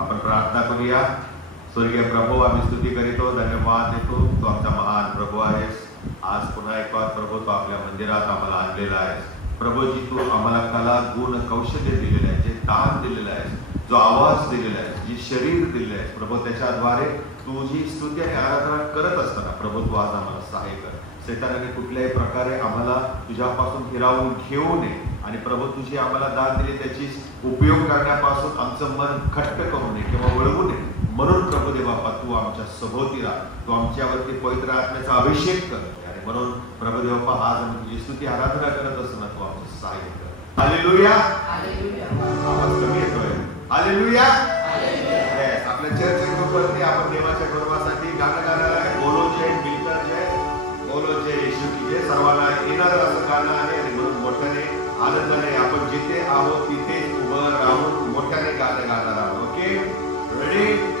आपण प्रार्थना करूया. स्वर्गीय प्रभू, आम्ही स्तुती करीतो, धन्यवाद देतो. तू आमचा महान प्रभू आहेस. आज पुन्हा एक बार प्रभू तू आपल्या मंदिरात आम्हाला आणलेला आहेस. प्रभूजी, तू आम्हाला कला, गुण, कौशल्य दिलेले आहे, जे दान दिलेलं आहे, जो आवाज दिलेला आहे, जी शरीर दिलेलं आहे प्रभू, त्याच्याद्वारे तुझी स्तुती आणि आराधना करत असताना प्रभू तू आज आम्हाला सहाय्य कर. शैतानाने कुठल्याही प्रकारे आम्हाला तुझ्यापासून हिरावून घेऊ नये आणि प्रभू तुझी आम्हाला दान दिली त्याची उपयोग करण्यापासून आमचं मन खट्ट करू नये किंवा वळवू नये. म्हणून प्रभू दे बाप्पा, तू आमच्या सभोवती राहा, तू आमच्यावरती पवित्र आत्म्याचा अभिषेक कर. आणि म्हणून प्रभू दे बाप्पा, आज आम्ही तुझी स्तुती आराधना करत असताना तू आमचं सहाय्य कर. हालेलुया. आवाज कमी येतोय. हालेलुया. आपल्या चर्च ग्रुपवरती आपण देवाच्या गौरवासाठी गाणं गाणार आहे. बोलो जय, मिलकर जय, बोलो जय येशू की जय. सर्वांना येणार असं गाणं आहे आणि म्हणून मोठ्याने आनंदाने आपण जिथे आहोत तिथे उभं राहून मोठ्याने गाणं गाणार आहोत. Okay, ready.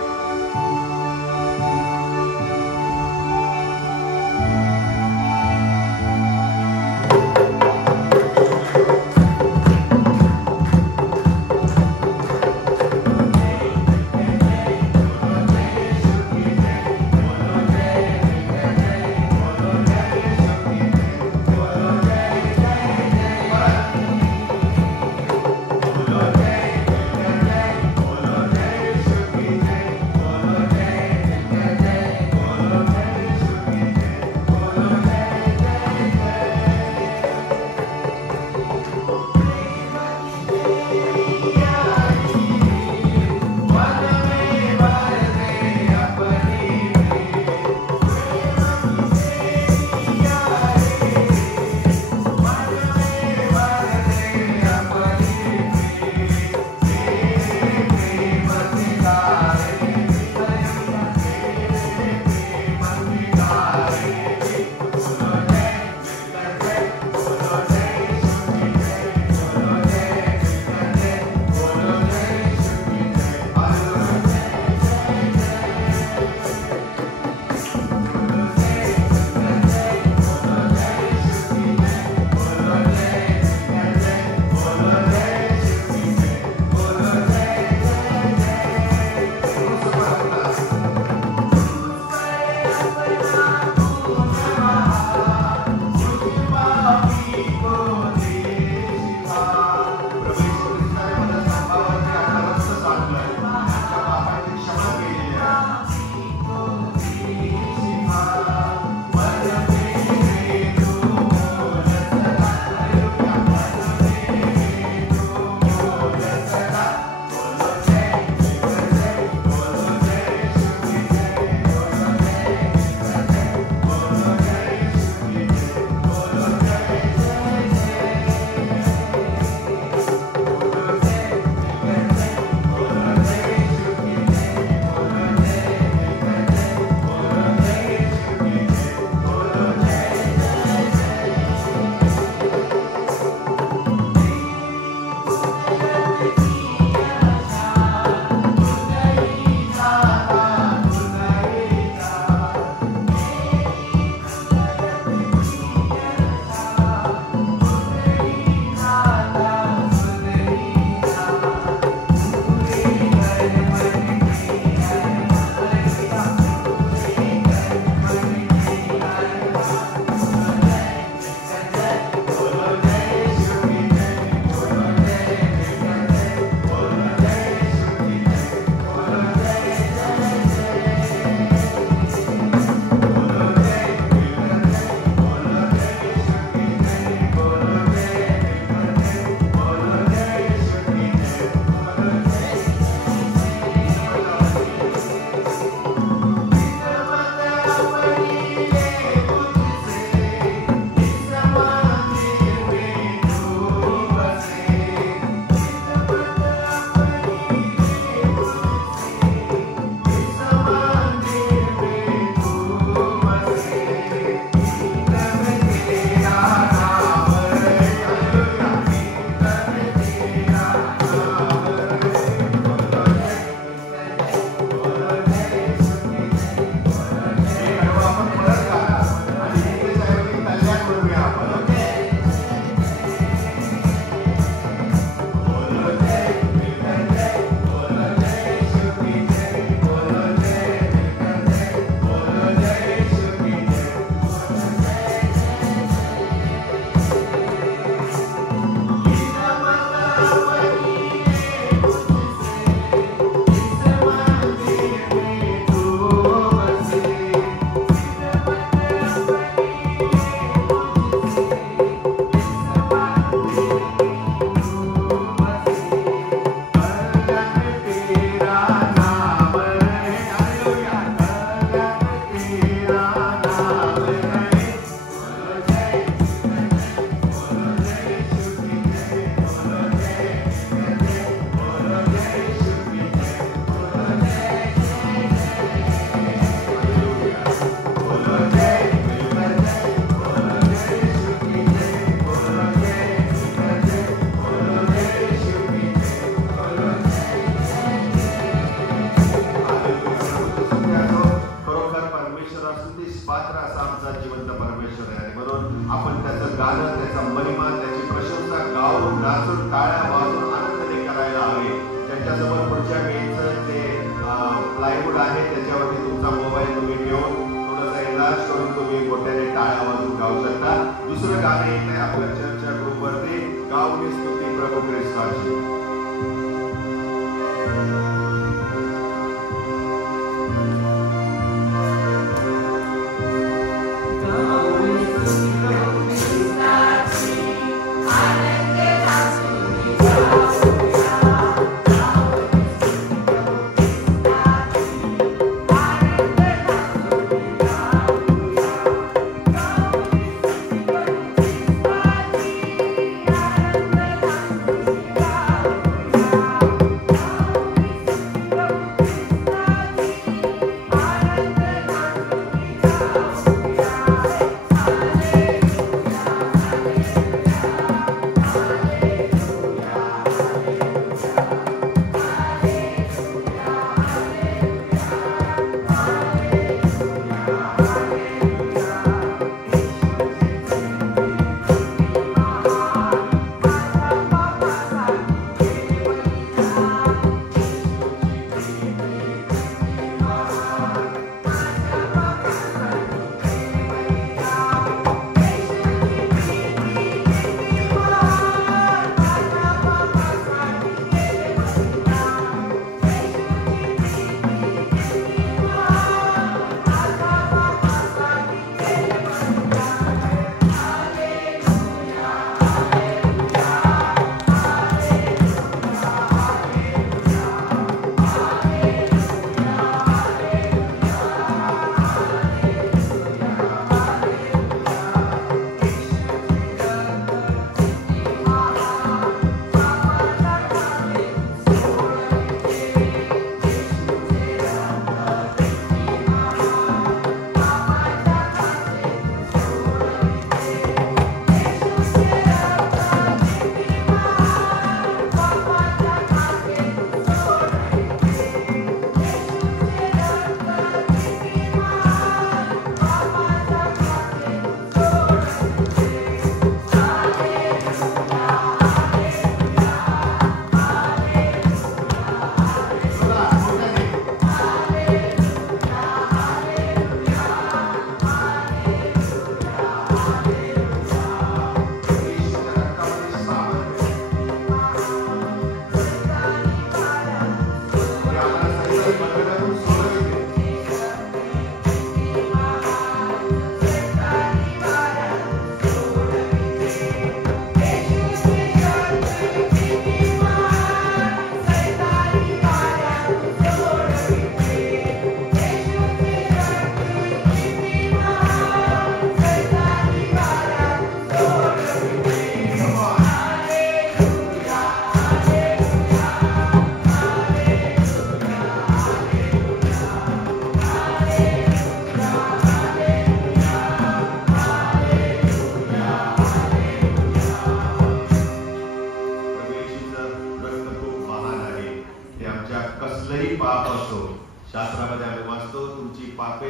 शास्त्रामध्ये आम्ही वाचतो तुमची पापे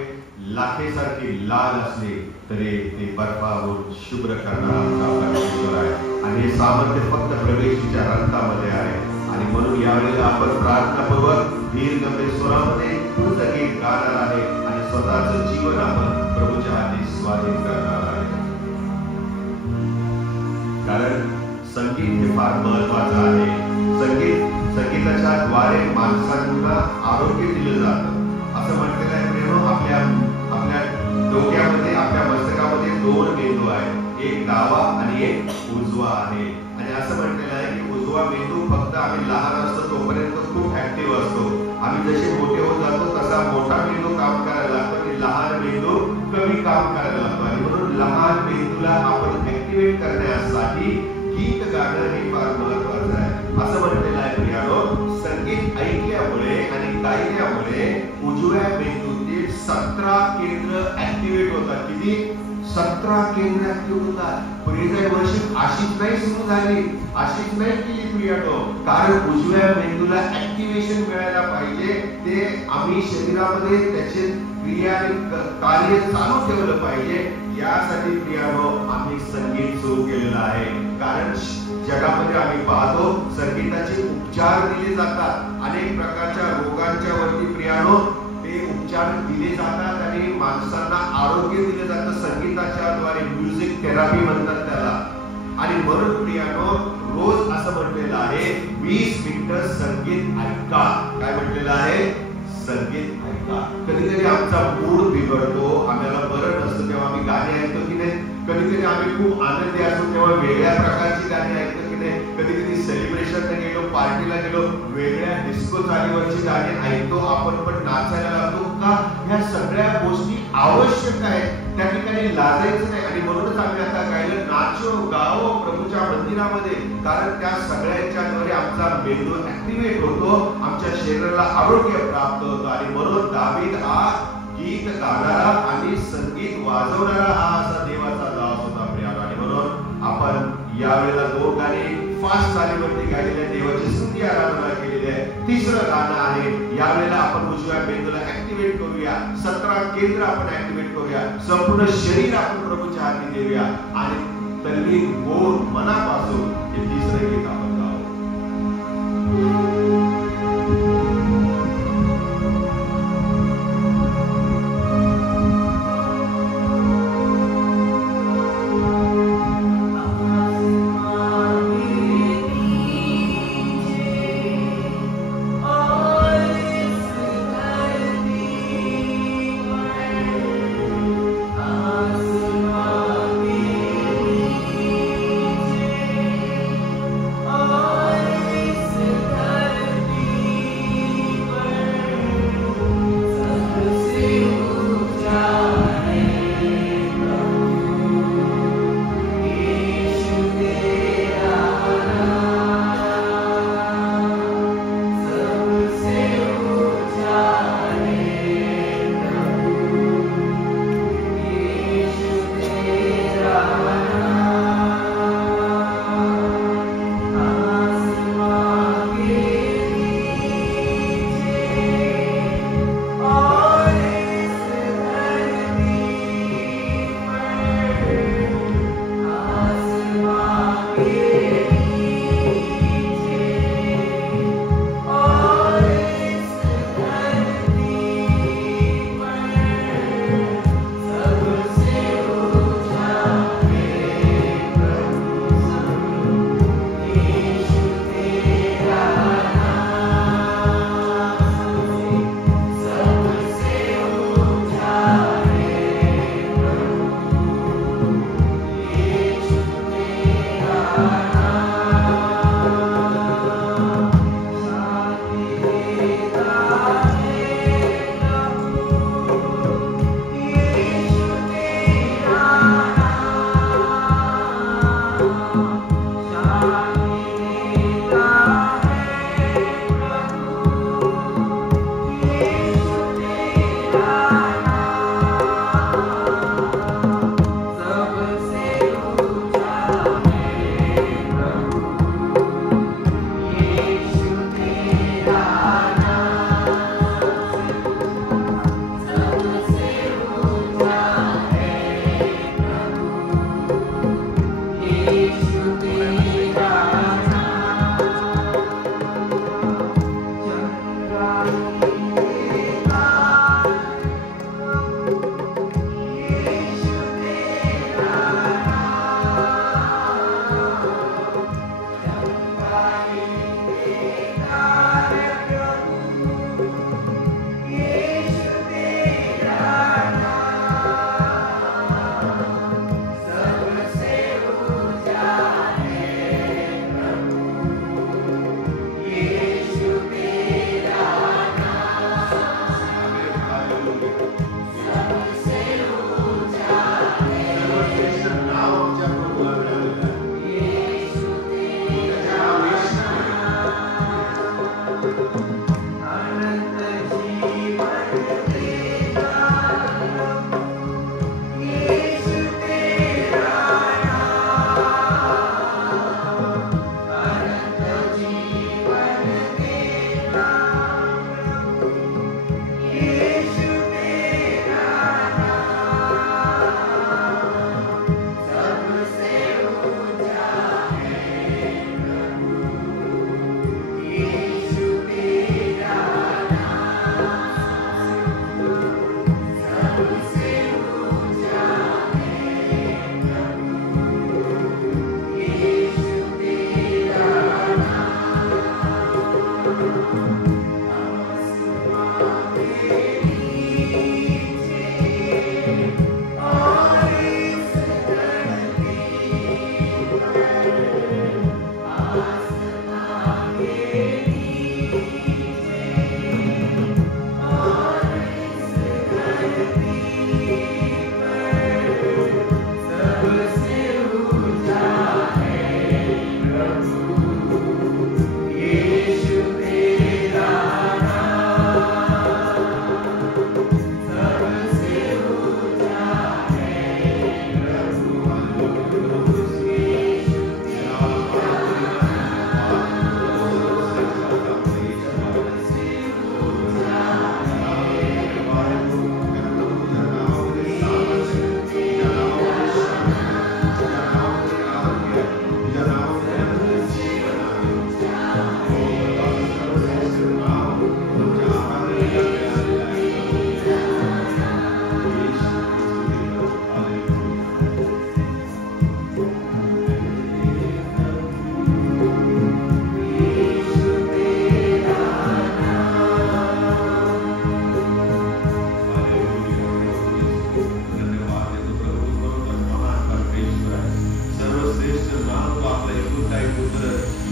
लाखेसारखी लाल असली तरी ते बर्फावरून शुभ्र करणारा आमचा परमेश्वर आहे आणि हे सामर्थ्य फक्त प्रवेशीच्या रक्तामध्ये आहे. आणि म्हणून यावेळेला आपण प्रार्थनापूर्वक दीर्घ स्वरामध्ये तुझं गीत गाणार आहे आणि स्वतःचं जीवन आपण प्रभूच्या हाती स्वाधीन करणार आहे. कारण संगीत हे फार महत्वाचं आहे. संगीताच्या द्वारे माणसांना आरोग्य दिलं जातं. असं म्हटलेलं आहे प्रेम, आपल्या डोक्यामध्ये आपल्या मस्तकामध्ये 2 मेंदू आहेत. एक डावा आणि एक उजवा आहे. आणि असं म्हटलेलं आहे की उजवा मेंदू फक्त आम्ही लहान असतो तोपर्यंत खूप ऍक्टिव्ह असतो. आम्ही जसे मोठे होत जातो तसा मोठा मेंदू काम करायला लागतो आणि लहान मेंदू कमी काम करायला लागतो. आणि म्हणून लहान मेंदूला आपण ऍक्टिव्हेट करण्यासाठी गीत गाणं हे फार महत्वाचं आहे. असं म्हटलेलं आहे प्रियानो, संगीत ऐकल्यामुळे आणि गायल्यामुळे उजव्या मेंदूतील 17 केंद्र ऍक्टिव्हेट होतात. किती? 17 केंद्र ऍक्टिव्ह होतात. प्रेज अँड वर्शिप अशीच नाही सुरू झाली, अशीच नाही केली प्रियानो, कारण उजव्या मेंदूला ऍक्टिव्हेशन मिळायला पाहिजे. ते आम्ही शरीरामध्ये त्याचे क्रिया कार्य चालू ठेवलं पाहिजे. यासाठी प्रियानो आम्ही संगीत सुरू केलेलं आहे. कारण जगामध्ये आम्ही पाहतो संगीताचे उपचार दिले जातात. अनेक प्रकारच्या रोगांच्या वरती प्रियानो ते उपचार दिले जातात आणि माणसांना आरोग्य दिले जातं संगीताच्या द्वारे. म्युझिक थेरपी म्हणतात त्याला. आणि म्हणून प्रियानो रोज असं म्हटलेलं आहे 20 मिनिटं संगीत ऐका. काय म्हटलेलं आहे? संगीत ऐका. कधी कधी आमचा मूड बिघडतो, आम्हाला बरं नसतं तेव्हा आम्ही गाणी ऐकतो की नाही. कधी कधी आम्ही खूप आनंदी असतो तेव्हा वेगळ्या प्रकारची गाणी ऐकतो की नाही. कधी कधी सेलिब्रेशनला गेलो, पार्टीला गेलो, वेगळ्या डिस्को चालीवरची गाणी ऐकतो आपण, पण नाचायला लागतो का? ह्या सगळ्या गोष्टी आवश्यक आहेत. त्या ठिकाणी लाजायचं नाही. आणि म्हणूनच आम्ही आता गायलं नाचो गाओ प्रभूच्या मंदिरामध्ये, कारण त्या सगळ्यांच्या द्वारे आमचा मेंदू ऍक्टिव्हेट होतो, आमच्या शरीराला आरोग्य प्राप्त होतं. आणि म्हणून दावीद हा गीत गाणारा आणि संगीत वाजवणारा हा असा देवाचा दास होता प्रियानो. आणि म्हणून आपण यावेळेला 2 गाणी फास्ट चालीवरती गायलेल्या देवाची स्तुती आराधना केलेली आहे. तिसरं गाणं आहे, यावेळेला आपण उजव्या मेंदूला ऍक्टिव्हेट करूया. 17 केंद्र आपण ऍक्टिव्हेट करूया. संपूर्ण शरीर आपण प्रभूच्या हाती देऊया आणि तल्लीन होऊन मनापासून हे तिसरं गीत आपण गाऊ.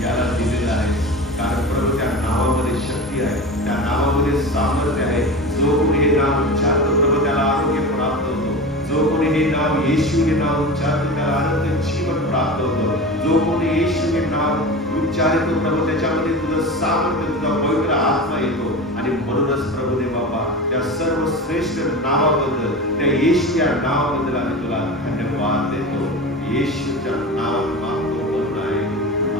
त्याला दिलेला आहे. कारण प्रभू त्या नावामध्ये शक्ती आहे, त्या नावामध्ये सामर्थ्य आहे. जो कोणी हे नाव उच्चारतो प्रभू त्याला आरोग्य प्राप्त होतो. जो कोणी हे नाव येशू हे नाव उच्चारतो त्याला अनंत जीवन प्राप्त होतो. जो कोणी येशू हे नाव उच्चारतो प्रभू त्याच्यामध्ये तुझं सामर्थ्य, तुझा पवित्र आत्मा येतो. आणि म्हणूनच प्रभू दे बाबा त्या सर्व श्रेष्ठ नावाबद्दल, त्या येशू या नावाबद्दल आम्ही तुला धन्यवाद देतो. येशूच्या नावात मागतो बोलतो आहे.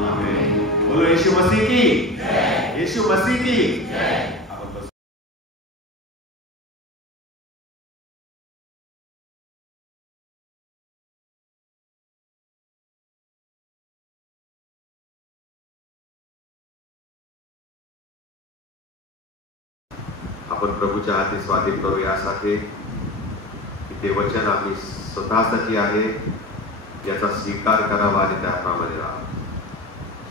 आमेन. बोलो येशू मसीह की जय. येशू मसीह की जय. आपण प्रभूच्या हाती स्वाधीन करू यासाठी की ते वचन आम्ही स्वतःसाठी आहे याचा स्वीकार करावा आणि त्याप्रमाणे राहावा.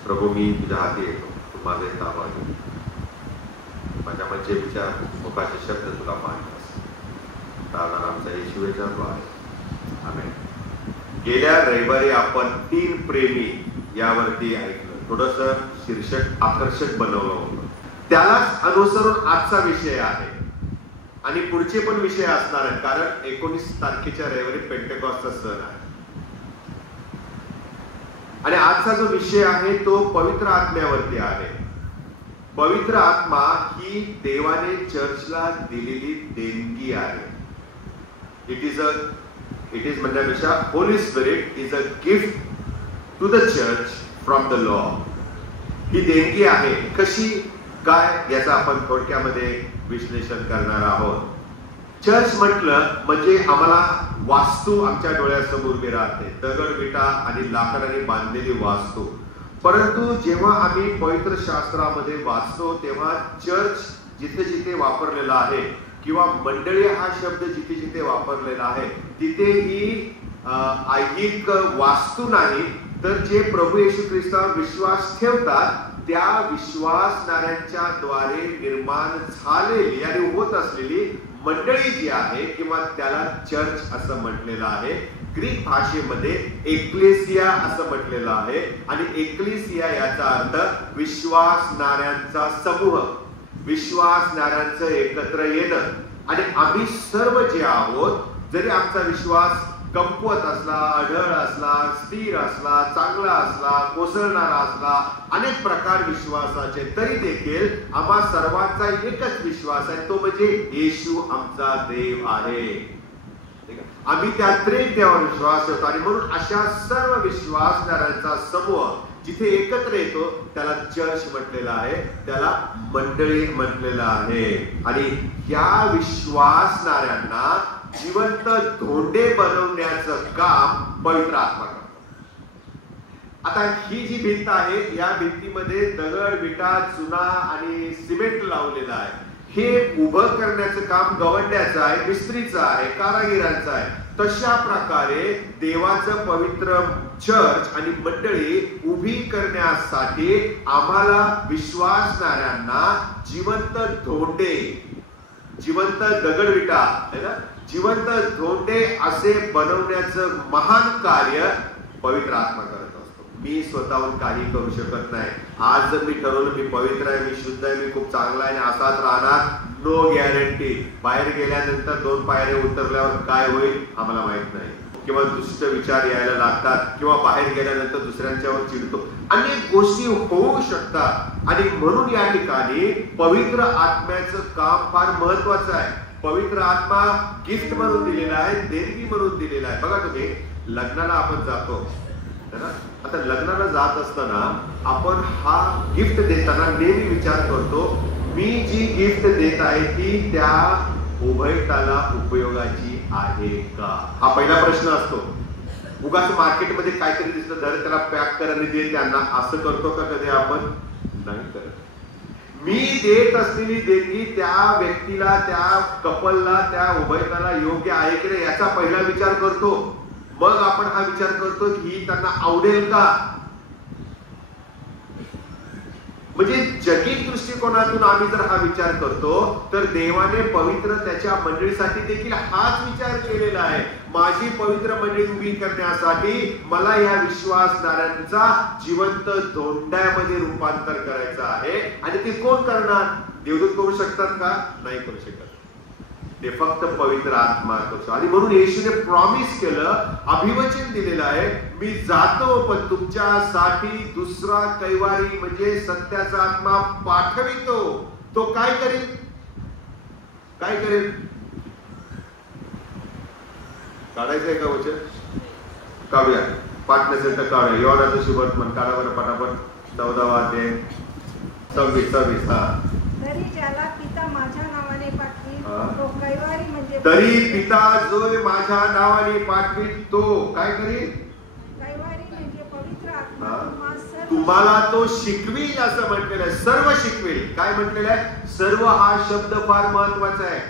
प्रभू मी तुझ्या हाती येतो, तू माझे ताबा घे. माझ्या म्हणजे विचार मुखाचे शब्द तुला मानस कारण आमचा येशूचा द्वारे. आमेन. गेल्या रविवारी आपण 3 प्रेमी यावरती ऐकलं. थोडस शीर्षक आकर्षक बनवलं होतं. त्यालाच अनुसरून आजचा विषय आहे आणि पुढचे पण विषय असणार आहेत. कारण 19 तारखेच्या रविवारी पेंटेकॉस्टचा सण आहे आणि आजचा जो विषय आहे तो पवित्र आत्म्यावरती आहे. पवित्र आत्मा ही देवाने चर्चला दिलेली देणगी आहे. इट इज म्हणण्यापेक्षा Holy Spirit is a gift to the church from the Lord. ही देणगी आहे. कशी काय याचा आपण थोडक्यामध्ये विश्लेषण करणार आहोत. चर्च म्हटलं म्हणजे आम्हाला वास्तू आमच्या डोळ्यासमोर उभी राहते. दगड विटा आणि लाकडाने बांधलेली वास्तू. परंतु जेव्हा आम्ही पवित्र शास्त्रामध्ये वाचतो तेव्हा चर्च जिथे जिथे वापरलेला आहे किंवा मंडळी हा शब्द जिथे जिथे वापरलेला आहे तिथे ही ऐहिक वास्तू नाही, तर जे प्रभू येशू ख्रिस्तावर विश्वास ठेवतात त्या विश्वासणाऱ्यांच्या द्वारे निर्माण झालेली आणि होत असलेली मंडळी जी आहे किंवा त्याला चर्च असं म्हटलेलं आहे. ग्रीक भाषेमध्ये एक्लेसिया असं म्हटलेलं आहे आणि एक्लेसिया याचा अर्थ विश्वासणाऱ्यांचा समूह, विश्वासणाऱ्यांचं एकत्र येणं. आणि आम्ही सर्व जे आहोत, जरी आमचा विश्वास कमकुवत असला, अढळ असला, स्थिर असला, चांगला असला, कोसळणारा असला, अनेक प्रकार विश्वासाचे, तरी देखील आम्हा सर्वांचा एकच विश्वास आहे, तो म्हणजे येशू आमचा देव आहे. आम्ही त्या त्रिक देवावर विश्वास ठेवतो आणि म्हणून अशा सर्व विश्वासणाऱ्यांचा समूह जिथे एकत्र येतो त्याला चर्च म्हटलेला आहे, त्याला मंडळी म्हटलेलं आहे. आणि या विश्वासणाऱ्यांना जिवंत धोंडे बनवण्याचं काम पवित्र आत्मा करतो. आता ही जी भिंत आहे या भिंतीमध्ये दगड, विटा, चुना आणि सिमेंट लावलेलं आहे. हे उभं करण्याचं काम गवंड्याचं आहे, मिस्त्रीचं आहे, कारागिरांचं आहे. तशा प्रकारे देवाचं पवित्र चर्च आणि मंडळी उभी करण्यासाठी आम्हाला विश्वासणाऱ्यांना जिवंत धोंडे, जिवंत दगडविटा है ना, जिवंत धोंडे असे बनवण्याचं महान कार्य पवित्र आत्मा करत असतो. मी स्वतःहून काही करू शकत नाही. आज जर मी ठरवलं मी पवित्र आहे, मी शुद्ध आहे, मी खूप चांगला आहे आणि असाच राहणार, नो गॅरंटी. बाहेर गेल्यानंतर 2 पायऱ्या उतरल्यावर काय होईल आम्हाला माहित नाही, किंवा दुष्ट विचार यायला लागतात, किंवा बाहेर गेल्यानंतर दुसऱ्यांच्यावर चिडतो, अनेक गोष्टी होऊ शकतात. आणि म्हणून या ठिकाणी पवित्र आत्म्याचं काम फार महत्वाचं आहे. पवित्र आत्मा गिफ्ट म्हणून दिलेला आहे, देणगी म्हणून दिलेला आहे. बघा तुम्ही लग्नाला आपण जातो ना, आता लग्नाला जात असताना आपण हा गिफ्ट देताना नेहमी विचार करतो, मी जी गिफ्ट देत आहे ती त्या उभयताला उपयोगाची आहे का, हा पहिला प्रश्न असतो. उगाच मार्केटमध्ये काहीतरी दिसलं तर त्याला पॅक करा आणि दे त्यांना, असं करतो का कधी आपण? नाही करत. मी देत असलेली देणगी त्या व्यक्तीला, त्या कपलला, त्या उभयताला योग्य आहे की नाही याचा पहिला विचार करतो. मग आपण हा विचार करतो की ही त्यांना आवडेल का. म्हणजे जगिक दृष्टिकोनातून आम्ही जर हा विचार करतो तर देवाने पवित्र त्याच्या मंडळीसाठी देखील हाच विचार केलेला आहे. माझी पवित्र मंडळी उभी करण्यासाठी मला या विश्वासणाऱ्यांचा जिवंत धोंड्यामध्ये रूपांतर करायचं आहे. आणि ते कोण करणार? देवदूत करू शकतात का? नाही करू शकत. ते फक्त पवित्र आत्मा करतो. आणि म्हणून येशूने प्रॉमिस केलं, अभिवचन दिलेलं आहे, मी जातो पण तुमच्यासाठी दुसरा कैवारी म्हणजे सत्याचा आत्मा पाठवितो. तो काय करेल? काय करेल? काढायचंय का वचन? काढूया. पाठ नसेल तर काढूया. योहानाचं शुभवर्तमान काढा बरं पटापट. 14वा अध्याय 26. हा. तरी ज्याला पिता माझ्या नावाने पाठवील तो कैवारी म्हणजे तरी पिता जो माझ्या नावाने पाठवील तो काय करेल? कैवारी म्हणजे पवित्र आत्मा तुम्हाला तो शिकवील असं म्हटलेलं आहे. सर्व शिकवेल. काय म्हटलेलं आहे? सर्व हा शब्द फार महत्वाचा आहे.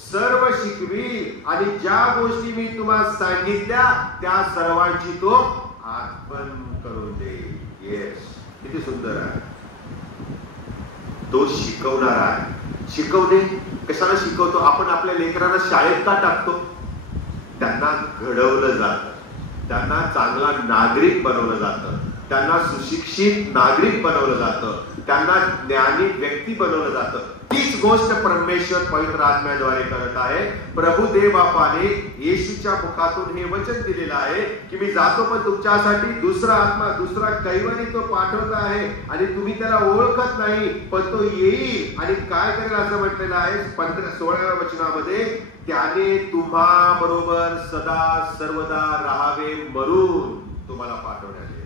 सर्व शिकवी आणि ज्या गोष्टी मी तुम्हाला सांगितल्या त्या सर्वांची तो आठवण करून देईल. येस, किती सुंदर आहे. तो शिकवणार आहे. शिकवणे कशाला शिकवतो? आपण आपल्या लेकरांना शाळेत का टाकतो? त्यांना घडवलं जातं, त्यांना चांगला नागरिक बनवलं जातं, त्यांना सुशिक्षित नागरिक बनवलं जातं, त्यांना ज्ञानी व्यक्ती बनवलं जातं. तीच गोष्ट परमेश्वर पवित्र आत्म्याद्वारे करत आहे. प्रभू देव बापाने येशूच्या मुखातून हे वचन दिलेलं आहे की मी जातो पण तुमच्यासाठी दुसरा आत्मा, दुसरा कैवारी तो पाठवत आहे आणि तुम्ही त्याला ओळखत नाही पण तो येईल आणि काय करेल असं म्हटलेलं आहे 16व्या वचनामध्ये, त्याने तुम्हा बरोबर सदा सर्वदा राहावे म्हणून तुम्हाला पाठवण्यात येईल.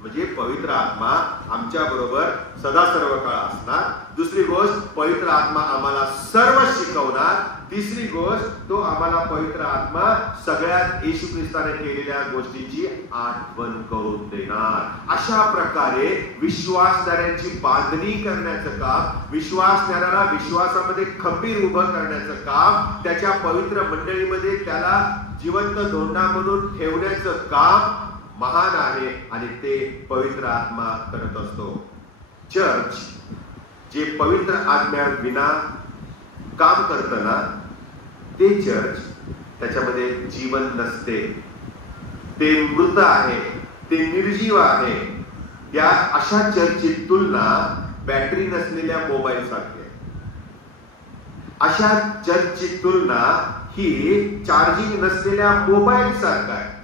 म्हणजे पवित्र आत्मा आमच्या बरोबर सदा सर्व काळ असणार. दुसरी गोष्ट, पवित्र आत्मा आम्हाला सर्व शिकवणार. तिसरी गोष्ट, तो आम्हाला पवित्र आत्मा सगळ्यात येशू ख्रिस्ताने केलेल्या गोष्टींची आठवण करून देणार. अशा प्रकारे विश्वासणाऱ्यांची बांधणी करण्याचं काम, विश्वासणाऱ्याला विश्वासामध्ये खंबीर उभं करण्याचं काम, त्याच्या पवित्र मंडळीमध्ये त्याला जिवंत धोंडा म्हणून ठेवण्याचं काम महान आहे आणि ते पवित्र आत्मा करत असतो. चर्च जे पवित्र आत्म्या विना काम करत ना ते चर्च, त्याच्यामध्ये जीवन नसते, ते मृत आहे, ते निर्जीव आहे. या अशा चर्चची तुलना बॅटरी नसलेल्या मोबाईल सारखी आहे. अशा चर्चची तुलना ही चार्जिंग नसलेल्या मोबाईल सारखा आहे.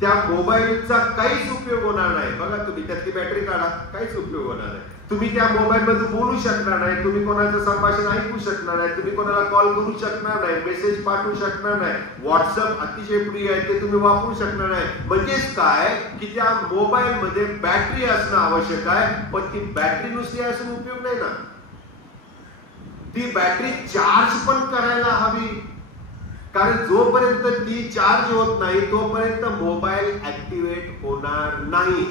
त्या मोबाईलचा काहीच उपयोग होणार नाही. बघा तुम्ही त्यातली बॅटरी काढा, काहीच उपयोग होणार नाही. तुम्ही त्या मोबाईल मध्ये बोलू शकणार नाही, तुम्ही कोणाचं संभाषण ऐकू शकणार नाही, तुम्ही कोणाला कॉल करू शकणार नाही, मेसेज पाठवू शकणार नाही. व्हॉट्सअप अतिशय प्रिय आहे, ते तुम्ही वापरू शकणार नाही. म्हणजेच काय की त्या मोबाईल मध्ये बॅटरी असणं आवश्यक आहे, पण ती बॅटरी नुसती असून उपयोग नाही ना. ती बॅटरी चार्ज पण करायला हवी, कारण जोपर्यंत ती चार्ज होत नाही तोपर्यंत मोबाईल ऍक्टिव्हेट होणार नाही.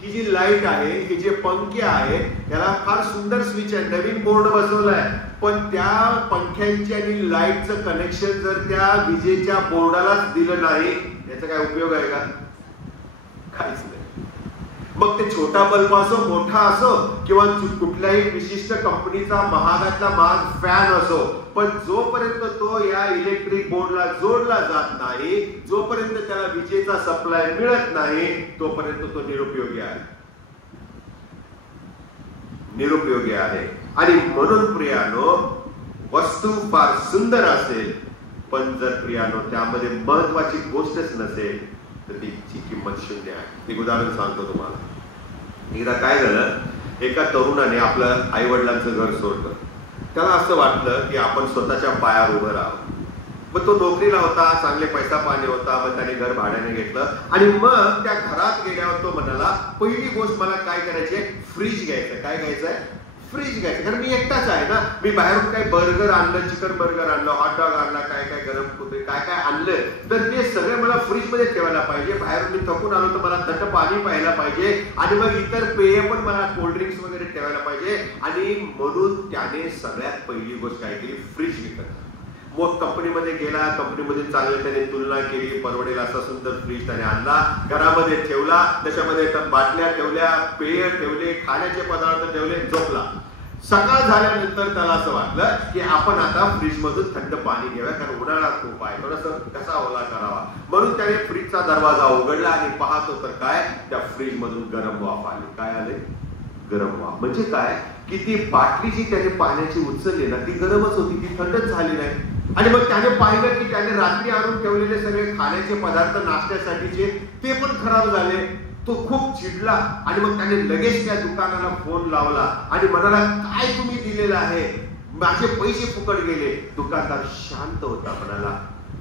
ही जी लाईट आहे, ही जे पंखे आहे, याला फार सुंदर स्विच आहे, नवीन बोर्ड बसवलाय, पण त्या पंख्यांची आणि लाईटचं कनेक्शन जर त्या विजेच्या बोर्डालाच दिलं नाही, याचा काय उपयोग आहे का? काहीच नाही. मग ते छोटा बल्ब असो, मोठा असो, किंवा कुठल्याही विशिष्ट कंपनीचा महागातला महाग फॅन असो, पण जोपर्यंत तो या इलेक्ट्रिक बोर्डला जोडला जात नाही, जोपर्यंत त्याला विजेचा सप्लाय मिळत नाही, तोपर्यंत तो निरुपयोगी आहे. निरुपयोगी आहे. आणि म्हणून प्रियानो, वस्तू फार सुंदर असेल, पण जर प्रियानो त्यामध्ये महत्वाची गोष्टच नसेल तर तिची किंमत शून्य आहे. एक उदाहरण सांगतो तुम्हाला. एकदा काय झालं, एका तरुणाने आपलं आई वडिलांचं घर सोडलं. त्याला असं वाटलं की आपण स्वतःच्या पायावर उभं राहावं. मग तो नोकरीला होता, चांगले पैसा पाणी होता, मग त्याने घर भाड्याने घेतलं. आणि मग त्या घरात गेल्यावर तो म्हणाला, पहिली गोष्ट मला काय करायची आहे, फ्रीज घ्यायचं. काय घ्यायचंय? फ्रीज घ्यायचं. कारण मी एकटाच आहे ना, मी बाहेरून काही बर्गर आणलं, चिकन बर्गर आणलं, हॉटडॉग आणला, काय काय गरम कुठे काय काय आणलं, तर ते सगळे मला फ्रीज मध्ये ठेवायला पाहिजे. बाहेरून मी थकून आलो तर मला थंड पाणी प्यायला पाहिजे, आणि मग इतर पेय पण मला कोल्ड्रिंक्स वगैरे ठेवायला पाहिजे. आणि म्हणून त्याने सगळ्यात पहिली गोष्ट काय केली, फ्रीज विकत. मग कंपनीमध्ये गेला, कंपनीमध्ये चांगलं त्याने तुलना केली, परवडेल असा सुंदर फ्रीज त्याने आणला, घरामध्ये ठेवला, त्याच्यामध्ये बाटल्या ठेवल्या, पेय ठेवले, खाण्याचे पदार्थ ठेवले, झोपला. सकाळ झाल्यानंतर त्याला असं वाटलं की आपण आता फ्रीज मधून थंड पाणी घ्यावं, कारण उन्हाळा खूप आहे, थोडंसं कसा ओला करावा. म्हणून त्याने फ्रीजचा दरवाजा उघडला आणि पाहतो तर काय, त्या फ्रीज मधून गरम वाफ आली. काय आले? गरम वाफ. म्हणजे काय की ती बाटली जी त्याने पाण्याची उचलली ना ती गरमच होती, ती थंडच झाली नाही. आणि मग त्याने पाहिलं की त्याने रात्री आणून ठेवलेले सगळे खाण्याचे पदार्थ नाश्त्यासाठीचे ते पण खराब झाले. तो खूप चिडला आणि मग त्याने लगेच त्या दुकानाला फोन लावला आणि म्हणाला, काय तुम्ही दिलेलं आहे, माझे पैसे फुकट गेले. दुकानदार शांत होता, म्हणाला,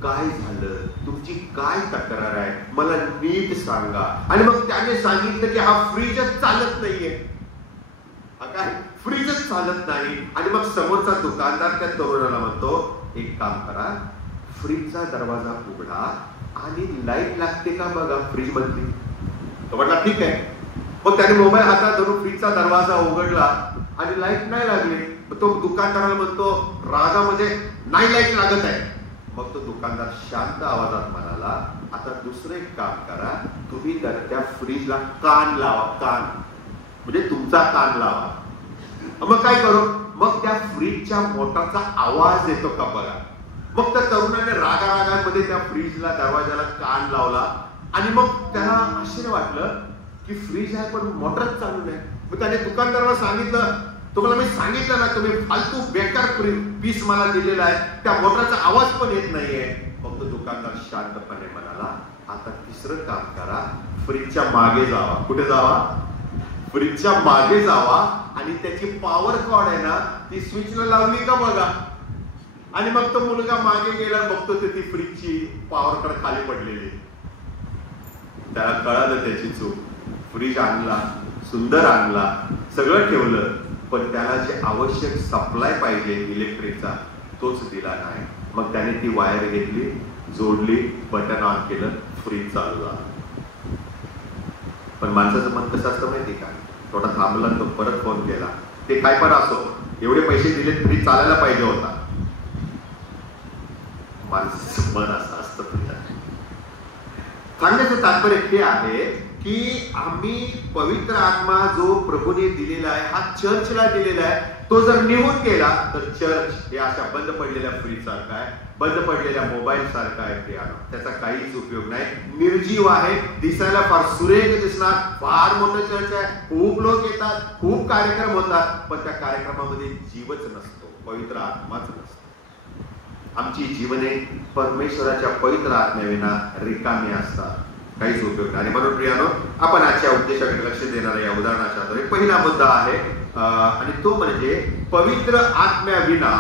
काय झालं, तुमची काय तक्रार आहे, मला नीट सांगा. आणि मग त्याने सांगितलं की हा फ्रीजच चालत नाहीये. काय फ्रीजच चालत नाही. आणि मग समोरचा दुकानदार त्या तरुणाला म्हणतो, एक काम करा, फ्रीजचा दरवाजा उघडा आणि लाईट लागते का बघा फ्रीज मधली. तो म्हटला ठीक आहे. मग त्याने मोबाईल हातात धरून फ्रीजचा दरवाजा उघडला आणि लाईट नाही लागली. तो दुकानदाराला म्हणतो रागामध्ये, नाही लाईट लागत आहे. मग तो दुकानदार शांत आवाजात म्हणाला, आता दुसरं एक काम करा, तुम्ही त्या फ्रीजला कान लावा, कान म्हणजे तुमचा कान लावा. मग काय करू, मग त्या फ्रीजच्या मोटरचा आवाज येतो का बघा. मग त्या तरुणाने रागारागांमध्ये त्या फ्रीजला दरवाजाला कान लावला आणि मग त्याला आश्चर्य वाटलं की फ्रीज आहे पण मोटरच चालू नाही. मग त्याने दुकानदाराला सांगितलं, तुम्हाला मी सांगितलं ना, तुम्ही फालतू बेकार पीस मला दिलेला आहे, त्या मोटरचा आवाज पण येत नाहीये. मग तो दुकानदार शांतपणे म्हणाला, आता तिसरं काम करा, फ्रीजच्या मागे जावा. कुठे जावा? फ्रीजच्या मागे जावा आणि त्याची पॉवर कॉर्ड आहे ना ती स्विचला लावली का बघा. आणि मग तो मुलगा मागे गेला, बघतो तर ती फ्रीजची पॉवर कॉर्ड खाली पडलेली. त्याला कळालं त्याची चूक. फ्रीज आणला, सुंदर आणला, सगळं ठेवलं, पण त्याला जे आवश्यक सप्लाय पाहिजे इलेक्ट्रिकचा तोच दिला नाही. मग त्याने ती वायर घेतली, जोडली, बटन ऑन केलं, फ्रीज चालू झाला. पण माणसाचं मन कसं असतं माहिती का, थोडा थांबला, तो परत फोन केला, ते काय पण असो, एवढे पैसे दिले फ्रीज चालायला पाहिजे होता. माणसाचं मन असं असतं. सांगण्याचं तात्पर्य हे आहे की आम्ही पवित्र आत्मा जो प्रभूने दिलेला आहे हा चर्चला दिलेला आहे, तो जर निघून गेला तर चर्च हे अशा बंद पडलेल्या फ्रीज सारखा आहे, बंद पडलेल्या मोबाईल सारखा आहे. त्याचा काहीच उपयोग नाही, निर्जीव आहे. दिसायला फार सुरेख दिसणार, फार मोठं चर्च आहे, खूप लोक येतात, खूप कार्यक्रम होतात, पण त्या कार्यक्रमामध्ये जीवच नसतो, पवित्र आत्माच नसतो. आमची जीवने परमेश्वराच्या पवित्र आत्म्याविना रिकामी असतात, काहीच उपयोग नाही. म्हणून प्रियानो, आपण आजच्या उद्देशाकडे लक्ष देणाऱ्या या उदाहरणाच्या आधारे पहिला मुद्दा आहे आणि तो म्हणजे पवित्र आत्म्याविना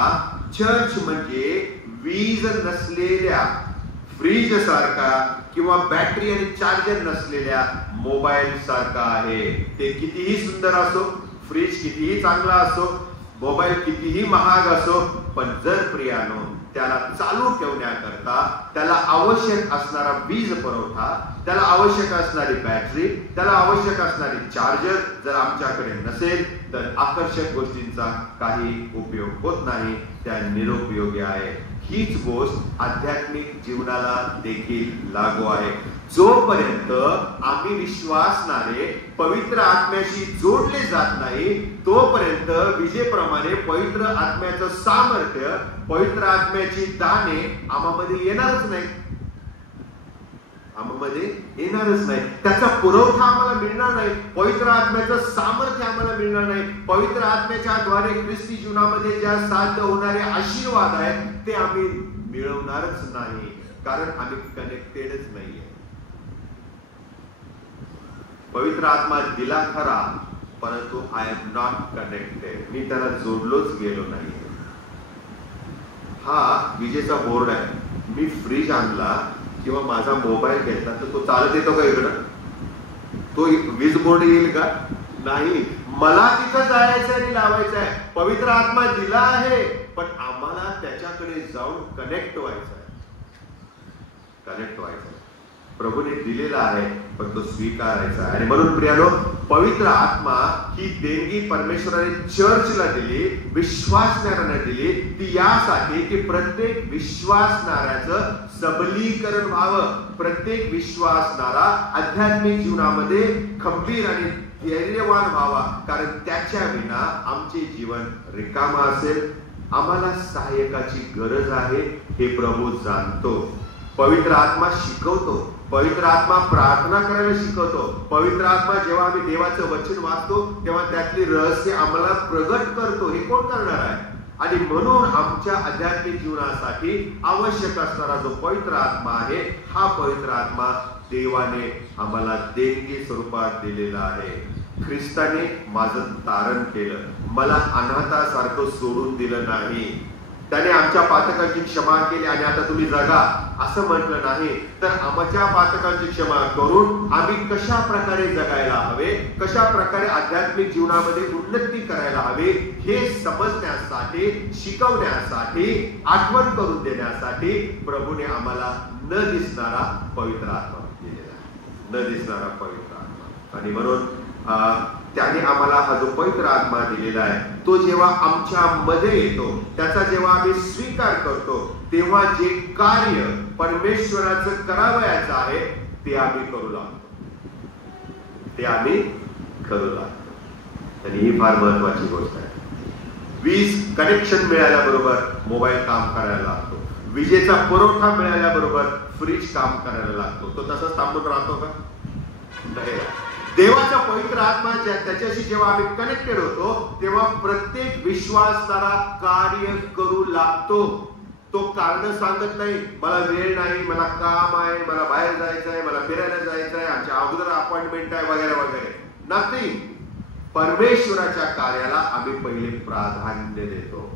चर्च म्हणजे वीज नसलेल्या फ्रीज सारखा किंवा बॅटरी आणि चार्जर नसलेल्या मोबाईल सारखा आहे. ते कितीही सुंदर असो, फ्रीज कितीही चांगला असो, मोबाईल कितीही महाग असो, पण जर प्रियानो त्याला चालू ठेवण्याकरता त्याला आवश्यक असणारा वीज पुरवठा, त्याला आवश्यक असणारी बॅटरी, त्याला आवश्यक असणारी चार्जर जर आमच्याकडे नसेल तर आकर्षक गोष्टींचा काही उपयोग होत नाही, त्या निरुपयोगी आहे. हीच गोष्ट आध्यात्मिक जीवनाला देखील लागू आहे. जोपर्यंत आम्ही विश्वासणारे पवित्र आत्म्याशी जोडले जात नाही तोपर्यंत विजेप्रमाणे पवित्र आत्म्याचं सामर्थ्य, पवित्र आत्म्याची दाने आम्हामध्ये येणारच नाही, आम्हामध्ये येणारच नाही. त्याचा पुरवठा आम्हाला मिळणार नाही, पवित्र आत्म्याचं सामर्थ्य आम्हाला मिळणार नाही. पवित्र आत्म्याच्या द्वारे ख्रिस्ती जीवनामध्ये ज्या साध्य होणारे आशीर्वाद आहेत ते आम्ही मिळवणारच नाही, कारण आम्ही कनेक्टेडच नाहीये. पवित्र आत्मा दिला खरा, परंतु आय एम नॉट कनेक्टेड, मी त्याला जोडलोच गेलो नाही. हा विजेचा बोर्ड आहे, मी फ्रीज आणला किंवा माझा मोबाईल घेतला तर तो चालत येतो का इकडं? तो वीज बोर्ड येईल का? नाही. मला तिथं जायचं आणि लावायचं आहे. पवित्र आत्मा दिला आहे, पण आम्हाला त्याच्याकडे जाऊन कनेक्ट व्हायचं आहे, कनेक्ट व्हायचं. प्रभूने दिलेला आहे, पण तो स्वीकारायचा आहे. आणि म्हणून प्रियानो, पवित्र आत्मा ही देणगी परमेश्वराने चर्चला दिली, विश्वासणाऱ्यांना दिली. ती यासाठी की प्रत्येक विश्वासणाऱ्याचं सबलीकरण व्हावं, प्रत्येक विश्वासणारा आध्यात्मिक जीवनामध्ये खंबीर आणि धैर्यवान व्हावा. कारण त्याच्या विना आमचे जीवन रिकामा असेल. आम्हाला सहाय्यकाची गरज आहे हे प्रभू जाणतो. पवित्र आत्मा शिकवतो, पवित्र आत्मा प्रार्थना करायला शिकवतो. पवित्र आत्मा जेव्हा आम्ही देवाचं वचन वाचतो तेव्हा त्यातली रहस्य आम्हाला प्रगट करतो. हे कोण करणार आहे? आणि म्हणून आमच्या आध्यात्मिक जीवनासाठी आवश्यक असणारा जो पवित्र आत्मा आहे, हा पवित्र आत्मा देवाने आम्हाला देणगी स्वरूपात दिलेला आहे. ख्रिस्ताने माझं तारण केलं, मला अनाथासारखं सोडून दिलं नाही. त्याने आमच्या पातकांची क्षमा केली आणि आता तुम्ही जगा असं म्हटलं नाही, तर आमच्या पातकांची क्षमा करून आम्ही कशा प्रकारे जगायला हवे, कशा प्रकारे आध्यात्मिक जीवनामध्ये उन्नती करायला हवी हे समजण्यासाठी, शिकवण्यासाठी, आठवण करून देण्यासाठी प्रभूने आम्हाला न दिसणारा पवित्र आत्मा दिलेला आहे, न दिसणारा पवित्र आत्मा. आणि म्हणून त्याने आम्हाला हा जो पवित्र आत्मा दिलेला आहे, तो जेव्हा आमच्या मध्ये येतो, त्याचा जेव्हा आम्ही स्वीकार करतो, तेव्हा जे कार्य परमेश्वराचं करावयाचं आहे ते आम्ही करू लागतो, ते आम्ही करू लागतो. आणि ही फार महत्वाची गोष्ट आहे. वीज कनेक्शन मिळाल्याबरोबर मोबाईल काम करायला लागतो, विजेचा पुरवठा मिळाल्याबरोबर फ्रीज काम करायला लागतो. तो तसंच थांबून राहतो का? नाही. देवाचा पवित्र आत्मा त्याच्याशी जेव्हा आम्ही कनेक्टेड होतो तेव्हा प्रत्येक विश्वासणारा कार्य करू लागतो. तो कारण सांगत नाही, मला वेळ नाही, मला काम आहे, मला बाहेर जायचं आहे, मला फिरायला जायचं आहे, आमच्या अगोदर अपॉइंटमेंट आहे वगैरे वगैरे. नथिंग. परमेश्वराच्या कार्याला आम्ही पहिले प्राधान्य देतो,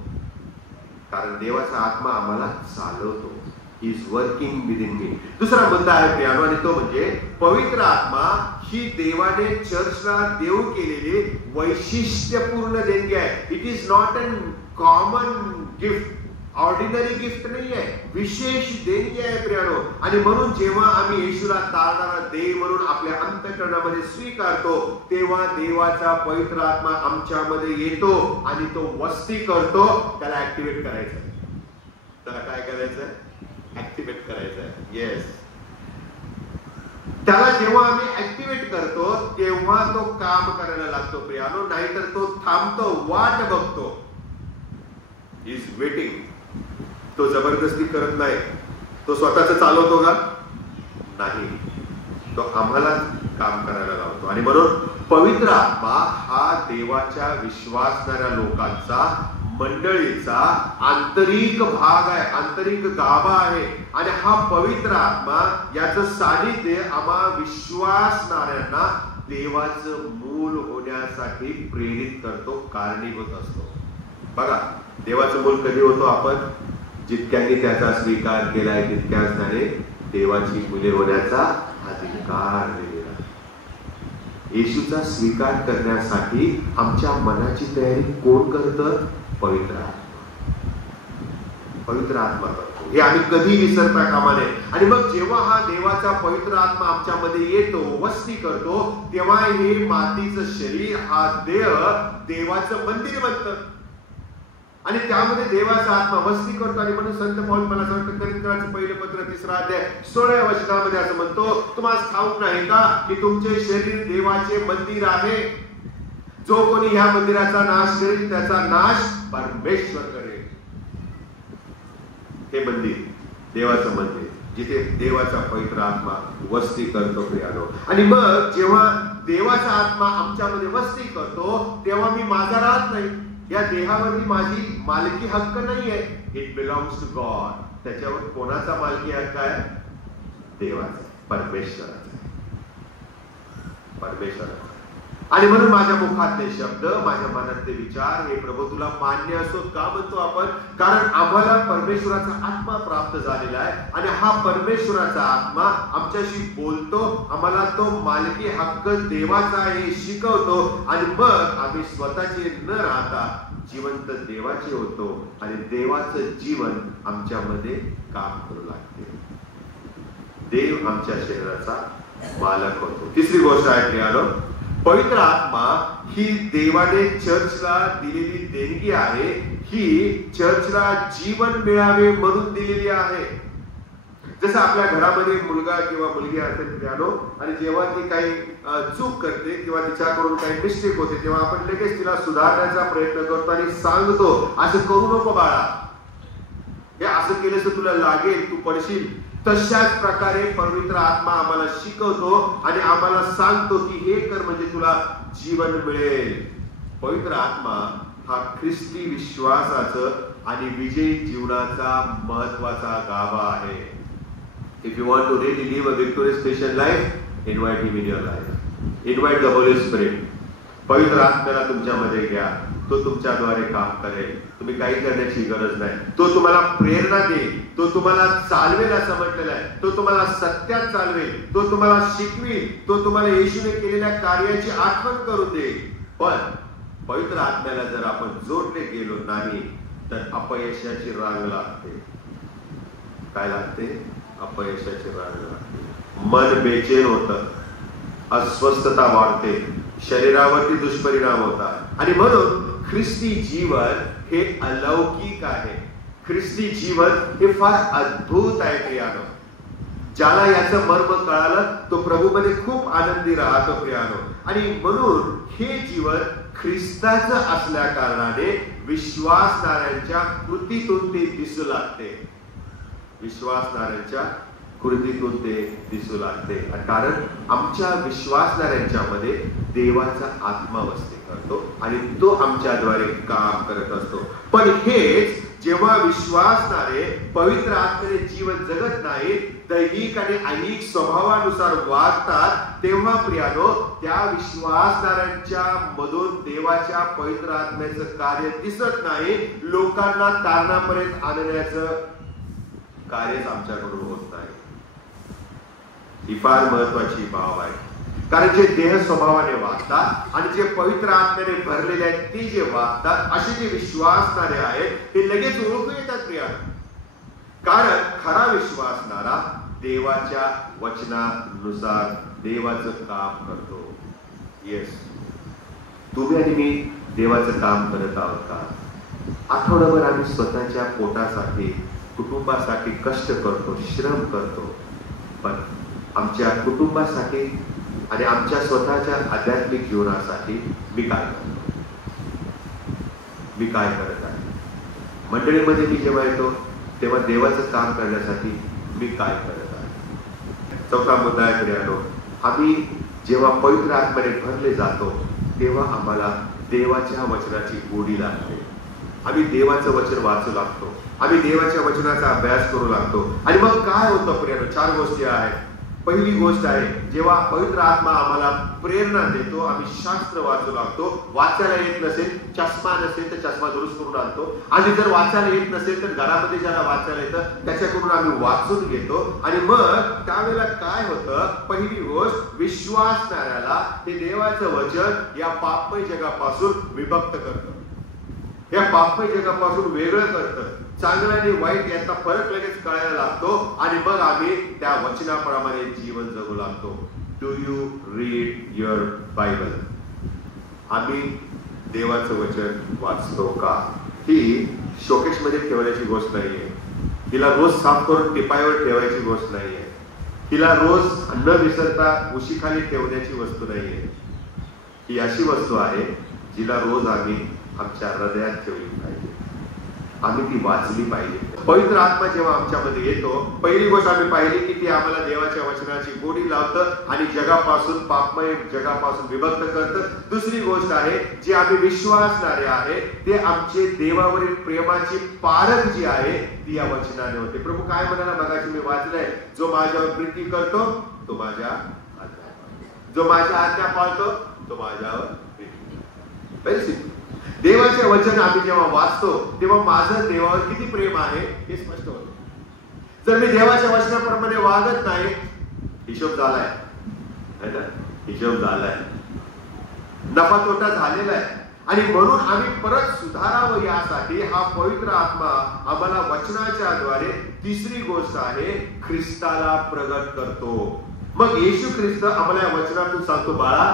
कारण देवाचा आत्मा आम्हाला चालवतो. इज वर्किंग विदिन मी. दुसरा मुद्दा आहे प्रियानो, आणि तो म्हणजे पवित्र आत्मा ही देवाने चर्चला देऊ केलेली वैशिष्ट्यपूर्ण देणगी आहे. It is not uncommon gift, ordinary gift नाही आहे, विशेष देणगी आहे प्रियानो. आणि म्हणून जेव्हा आम्ही येशूला तारणारा देव म्हणून आपल्या अंतःकरणामध्ये स्वीकारतो, तेव्हा देवाचा पवित्र आत्मा आमच्यामध्ये येतो आणि तो वस्ती करतो. त्याला ऍक्टिव्हेट करायचं. त्याला काय करायचं? ऍक्टिव्हेट करायचं आहे. येस. त्याला जेव्हा आम्ही ऍक्टिव्हेट करतो तेव्हा तो काम करायला लागतो प्रियानो, नाहीतर तो थांबतो, वाट बघतो. Is waiting. तो जबरदस्ती करत नाही, तो स्वतःच चालवतो का? नाही, तो आम्हाला काम करायला लावतो. आणि म्हणून पवित्र आत्मा हा देवाच्या विश्वासणाऱ्या लोकांचा, मंडळीचा आंतरिक भाग आहे, आंतरिक गाभा आहे. आणि हा पवित्र आत्मा याचं सानिध्य आम्हा विश्वासणाऱ्यांना देवाचं मूल होण्यासाठी प्रेरित करतो, कारणीभूत असतो. बघा, देवाचं मूल कधी होतो आपण? जितक्यांनी त्याचा स्वीकार केलाय तितक्याच त्याने देवाची मुले होण्याचा अधिकार दिलेला. येशूचा स्वीकार करण्यासाठी आमच्या मनाची तयारी कोण करतं? पवित्र आत्मा. पवित्र आत्मा करतो. हे आम्ही कधी विसरता कामा नये. आणि मग जेव्हा हा देवाचा पवित्र आत्मा आमच्यामध्ये येतो, वस्ती करतो, तेव्हा हे मातीचं शरीर, हा देह देवाचं मंदिर बनतं आणि त्यामध्ये देवाचा आत्मा वस्ती करतो. आणि म्हणून संत पौल, मला असं वाटतं कोरिंथीयांचं पहिलं पत्र 3 अध्याय 16व्या वचनामध्ये असं म्हणतो, तुम्हाला ठाऊक नाही का की तुमचे शरीर देवाचे मंदिर आहे? जो कोणी ह्या मंदिराचा नाश करेल त्याचा नाश परमेश्वर करेल. हे मंदिर, देवाचं मंदिर, जिथे देवाचा पवित्र आत्मा वस्ती करतो प्रियानो. आणि मग जेव्हा देवाचा आत्मा आमच्यामध्ये वस्ती करतो तेव्हा मी माझा राहत नाही, या देहावरती माझी मालकी हक्क नाहीये. It belongs to God. त्याच्यावर कोणाचा मालकी हक्क आहे? देवाचा, परमेश्वराचा, परमेश्वराचा. आणि म्हणून माझ्या मुखातले शब्द, माझ्या मनातले विचार हे प्रभू तुला मान्य असो. का म्हणतो आपण? कारण आम्हाला परमेश्वराचा आत्मा प्राप्त झालेला आहे आणि हा परमेश्वराचा आत्मा आमच्याशी बोलतो, आम्हाला तो मालकी हक्क देवाचा आहे शिकवतो. आणि मग आम्ही स्वतःचे न राहता जिवंत देवाचे होतो आणि देवाचं जीवन आमच्यामध्ये काम करू लागते. देव आमच्या शरीराचा मालक होतो. तिसरी गोष्ट आहे प्रियानो, पवित्र आत्मा ही देवाने चर्चला दिलेली देणगी आहे. ही चर्चला जीवन मिळावे म्हणून दिलेली आहे. जसं आपल्या घरामध्ये मुलगा किंवा मुलगी असेल प्रियानो, आणि जेव्हा ती काही चूक करते किंवा तिच्याकडून काही मिस्टेक होते, तेव्हा आपण लगेच तिला सुधारण्याचा प्रयत्न करतो आणि सांगतो, असं करू नको बाळा, हे असं केलं तर तुला लागेल, तू पडशील. तशाच प्रकारे पवित्र आत्मा आम्हाला शिकवतो आणि आम्हाला सांगतो की हे कर म्हणजे तुला जीवन मिळेल. पवित्र आत्मा हा ख्रिस्ती विश्वासाचं आणि विजयी जीवनाचा महत्वाचा गाभा आहे. If you want to really live a victorious Christian life, invite him in your life. Invite the Holy Spirit. पवित्र आत्म्याला तुमच्यामध्ये घ्या, तो तुमच्याद्वारे काम करेल. तुम्ही काही करण्याची गरज नाही. तो तुम्हाला प्रेरणा देईल, तो तुम्हाला चालवेल असं म्हटलेलं आहे. तो तुम्हाला सत्यात चालवेल, तो तुम्हाला शिकवेल, तो तुम्हाला येशूने केलेल्या कार्याची आठवण करून देईल. पण पवित्र आत्म्याला जर आपण जोडले गेलो नाही तर अपयशाची रांग लागते. काय लागते? अपयशाची रांग लागते. मन बेचैन होतं, अस्वस्थता वाढते, शरीरावरती दुष्परिणाम होतात. आणि म्हणून ख्रिस्ती जीवन हे अलौकिक आहे. ख्रिस्ती जीवन हे फार अद्भुत आहे प्रियानो. ज्याला याचं मर्म कळालं तो प्रभूमध्ये खूप आनंदी राहतो प्रियानो. आणि म्हणून हे जीवन ख्रिस्ताचं असल्या कारणाने विश्वासणाऱ्यांच्या कृतीतून ते दिसू लागते. विश्वासणाऱ्यांच्या कृतीतून ते दिसू लागते. कारण आमच्या विश्वासणाऱ्यांच्या मध्ये देवाचा आत्मा वस्ती करतो आणि तो आमच्याद्वारे काम करत असतो. पण हेच जेव्हा विश्वासणारे पवित्र आत्म्याने जीवन जगत नाही, दैहिक आणि ऐहिक स्वभावानुसार वागतात, तेव्हा प्रियानो त्या विश्वासणाऱ्यांच्या मधून देवाच्या पवित्र आत्म्याचं कार्य दिसत नाही. लोकांना तारणापर्यंत आणण्याचं कार्यच आमच्याकडून होत नाही. ही फार महत्वाची बाब आहे. कारण जे देह स्वभावाने वागतात आणि जे पवित्र आत्म्याने भरलेले आहेत ते जे वागतात, असे जे विश्वासणारे आहेत ते लगेच ओळखू येतात प्रिया. कारण खरा विश्वासणारा देवाच्या वचनानुसार देवाचं काम करतो. येस, तुम्ही आणि मी देवाचं काम करत आहोत का? आठवडाभर आम्ही स्वतःच्या पोटासाठी, कुटुंबासाठी कष्ट करतो, श्रम करतो. पण आमच्या कुटुंबासाठी आणि आमच्या स्वतःच्या आध्यात्मिक जीवनासाठी मी काय करतो? मी काय करत आहे? मंडळीमध्ये मी जेव्हा येतो तेव्हा देवाचं काम करण्यासाठी मी काय करत आहे? चौथा मुद्दा आहे प्रियानो, आम्ही जेव्हा पवित्र आत्म्याने भरले जातो तेव्हा आम्हाला देवाच्या वचनाची गोडी लागते. आम्ही देवाचं वचन वाचू लागतो, आम्ही देवाच्या वचनाचा अभ्यास करू लागतो. आणि मग काय होतं प्रियानो? 4 गोष्टी आहेत. पहिली गोष्ट आहे, जेव्हा पवित्र आत्मा आम्हाला प्रेरणा देतो, आम्ही शास्त्र वाचू लागतो. वाचायला येत नसेल, चष्मा नसेल तर चष्मा दुरुस्त करून आणतो. आणि जर वाचायला येत नसेल तर घरामध्ये ज्याला वाचायला येतं त्याच्याकडून आम्ही वाचून घेतो. आणि मग त्यावेळेला काय होतं? पहिली गोष्ट, विश्वासणाऱ्याला हे देवाचं वचन या पापमय जगापासून विभक्त करतं, या पापमय जगापासून वेगळं करतं. चांगलं आणि वाईट याचा फरक लगेच कळायला लागतो आणि मग आम्ही त्या वचनाप्रमाणे जीवन जगू लागतो. Do you read your Bible? आम्ही देवाचं वचन वाचतो का? ही शोकेश मध्ये ठेवण्याची गोष्ट नाहीये. तिला रोज साफ करून टिपायावर ठेवायची गोष्ट नाहीये. तिला रोज न विसरता उशीखाली ठेवण्याची वस्तू नाहीये. ही अशी वस्तू आहे जिला रोज आम्ही आमच्या हृदयात ठेवली पाहिजे, आम्ही ती वाचली पाहिजे. पवित्र आत्मा जेव्हा आमच्यामध्ये येतो, पहिली गोष्ट आम्ही पाहिली की ती आम्हाला देवाच्या वचनाची गोडी लावतं आणि जगापासून, पापमय जगापासून विभक्त करतं. दुसरी गोष्ट आहे, जे आम्ही विश्वासणारे आहे ते आमचे देवावरील प्रेमाची पारख जी आहे ती या वचनाने होते. प्रभू काय म्हणाला मगाशी मी वाचलंय, जो माझ्यावर प्रीती करतो तो माझ्या आज्ञा पाळतो, जो माझ्या आज्ञा पाळतो तो माझ्यावर प्रीती करतो. Very simple. देवाचे वचन आम्ही जेव्हा वाचतो तेव्हा माझं देवावर किती प्रेम आहे हे स्पष्ट होतं. जर मी देवाच्या वचनाप्रमाणे वागत नाही, हिशोब झालाय है ना, हिशोब झालाय, नफा तोटा झालेला आहे. आणि म्हणून आम्ही परत सुधारावं यासाठी हा पवित्र आत्मा आम्हाला वचनाच्या द्वारे तिसरी गोष्ट आहे ख्रिस्ताला प्रगट करतो. मग येशू ख्रिस्त आम्हाला या वचनातून सांगतो, बाळा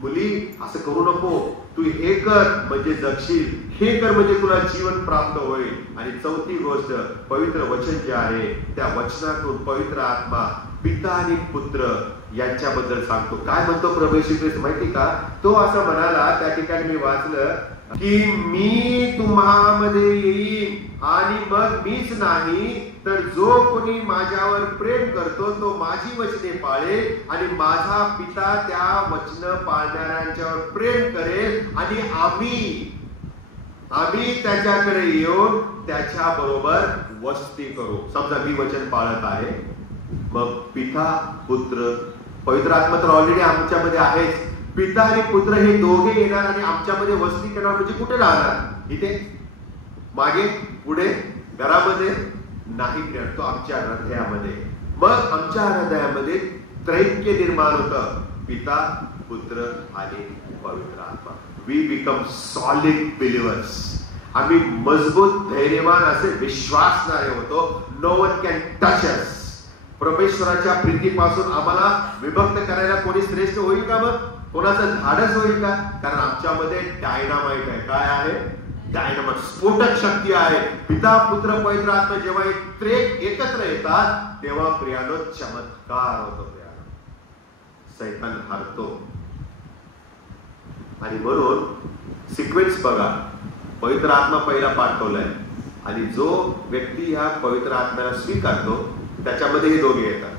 मुली असं करू नको, तू हे कर म्हणजे जगशील, हे कर म्हणजे तुला जीवन प्राप्त होईल. आणि चौथी गोष्ट पवित्र वचन जे आहे त्या वचनातून पवित्र आत्मा पिता आणि पुत्र यांच्याबद्दल सांगतो. काय म्हणतो प्रभू येशू ख्रिस्त माहिती का? तो असं म्हणाला, त्या ठिकाणी मी वाचलं की मी तुम्हामध्ये येईन आणि मग मीच नाही तर जो कोणी माझ्यावर प्रेम करतो तो माझी वचने पाळेल आणि माझा पिता त्या वचन पाळणाऱ्यांच्यावर प्रेम करेल आणि आम्ही त्याच्याकडे येऊन त्याच्या बरोबर वस्ती करू. समजा मी वचन पाळत आहे, मग पिता पुत्र पवित्र आत्मा तर ऑलरेडी आमच्यामध्ये आहेच. पिता आणि पुत्र हे दोघे येणार आणि आमच्यामध्ये वस्ती करणार. म्हणजे कुठे राहणार? इथे मागे पुढे घरामध्ये नाही, तो आमच्या हृदयामध्ये. मग आमच्या हृदयामध्ये त्रैक्य निर्माण होतं, पिता पुत्र आणि पवित्र आत्मा. We become solid believers. आम्ही मजबूत धैर्यवान असे विश्वासणारे होतो. No one can touch us. परमेश्वराच्या प्रीतीपासून आम्हाला विभक्त करायला कोणी श्रेष्ठ होईल का? मग कोणाचं धाडस होईल का? कारण आमच्यामध्ये डायनामाइट आहे. काय आहे? डायनामाइट, स्फोटक शक्ती आहे. पिता पुत्र पवित्र आत्मा जेव्हा एकत्र येतात तेव्हा प्रियानो चमत्कार होतो. प्रियानो सैतान हारतो. आणि म्हणून सिक्वेन्स बघा, पवित्र आत्मा पहिला पाठवलाय आणि जो व्यक्ती ह्या पवित्र आत्म्याला स्वीकारतो त्याच्यामध्ये हे दोघे येतात,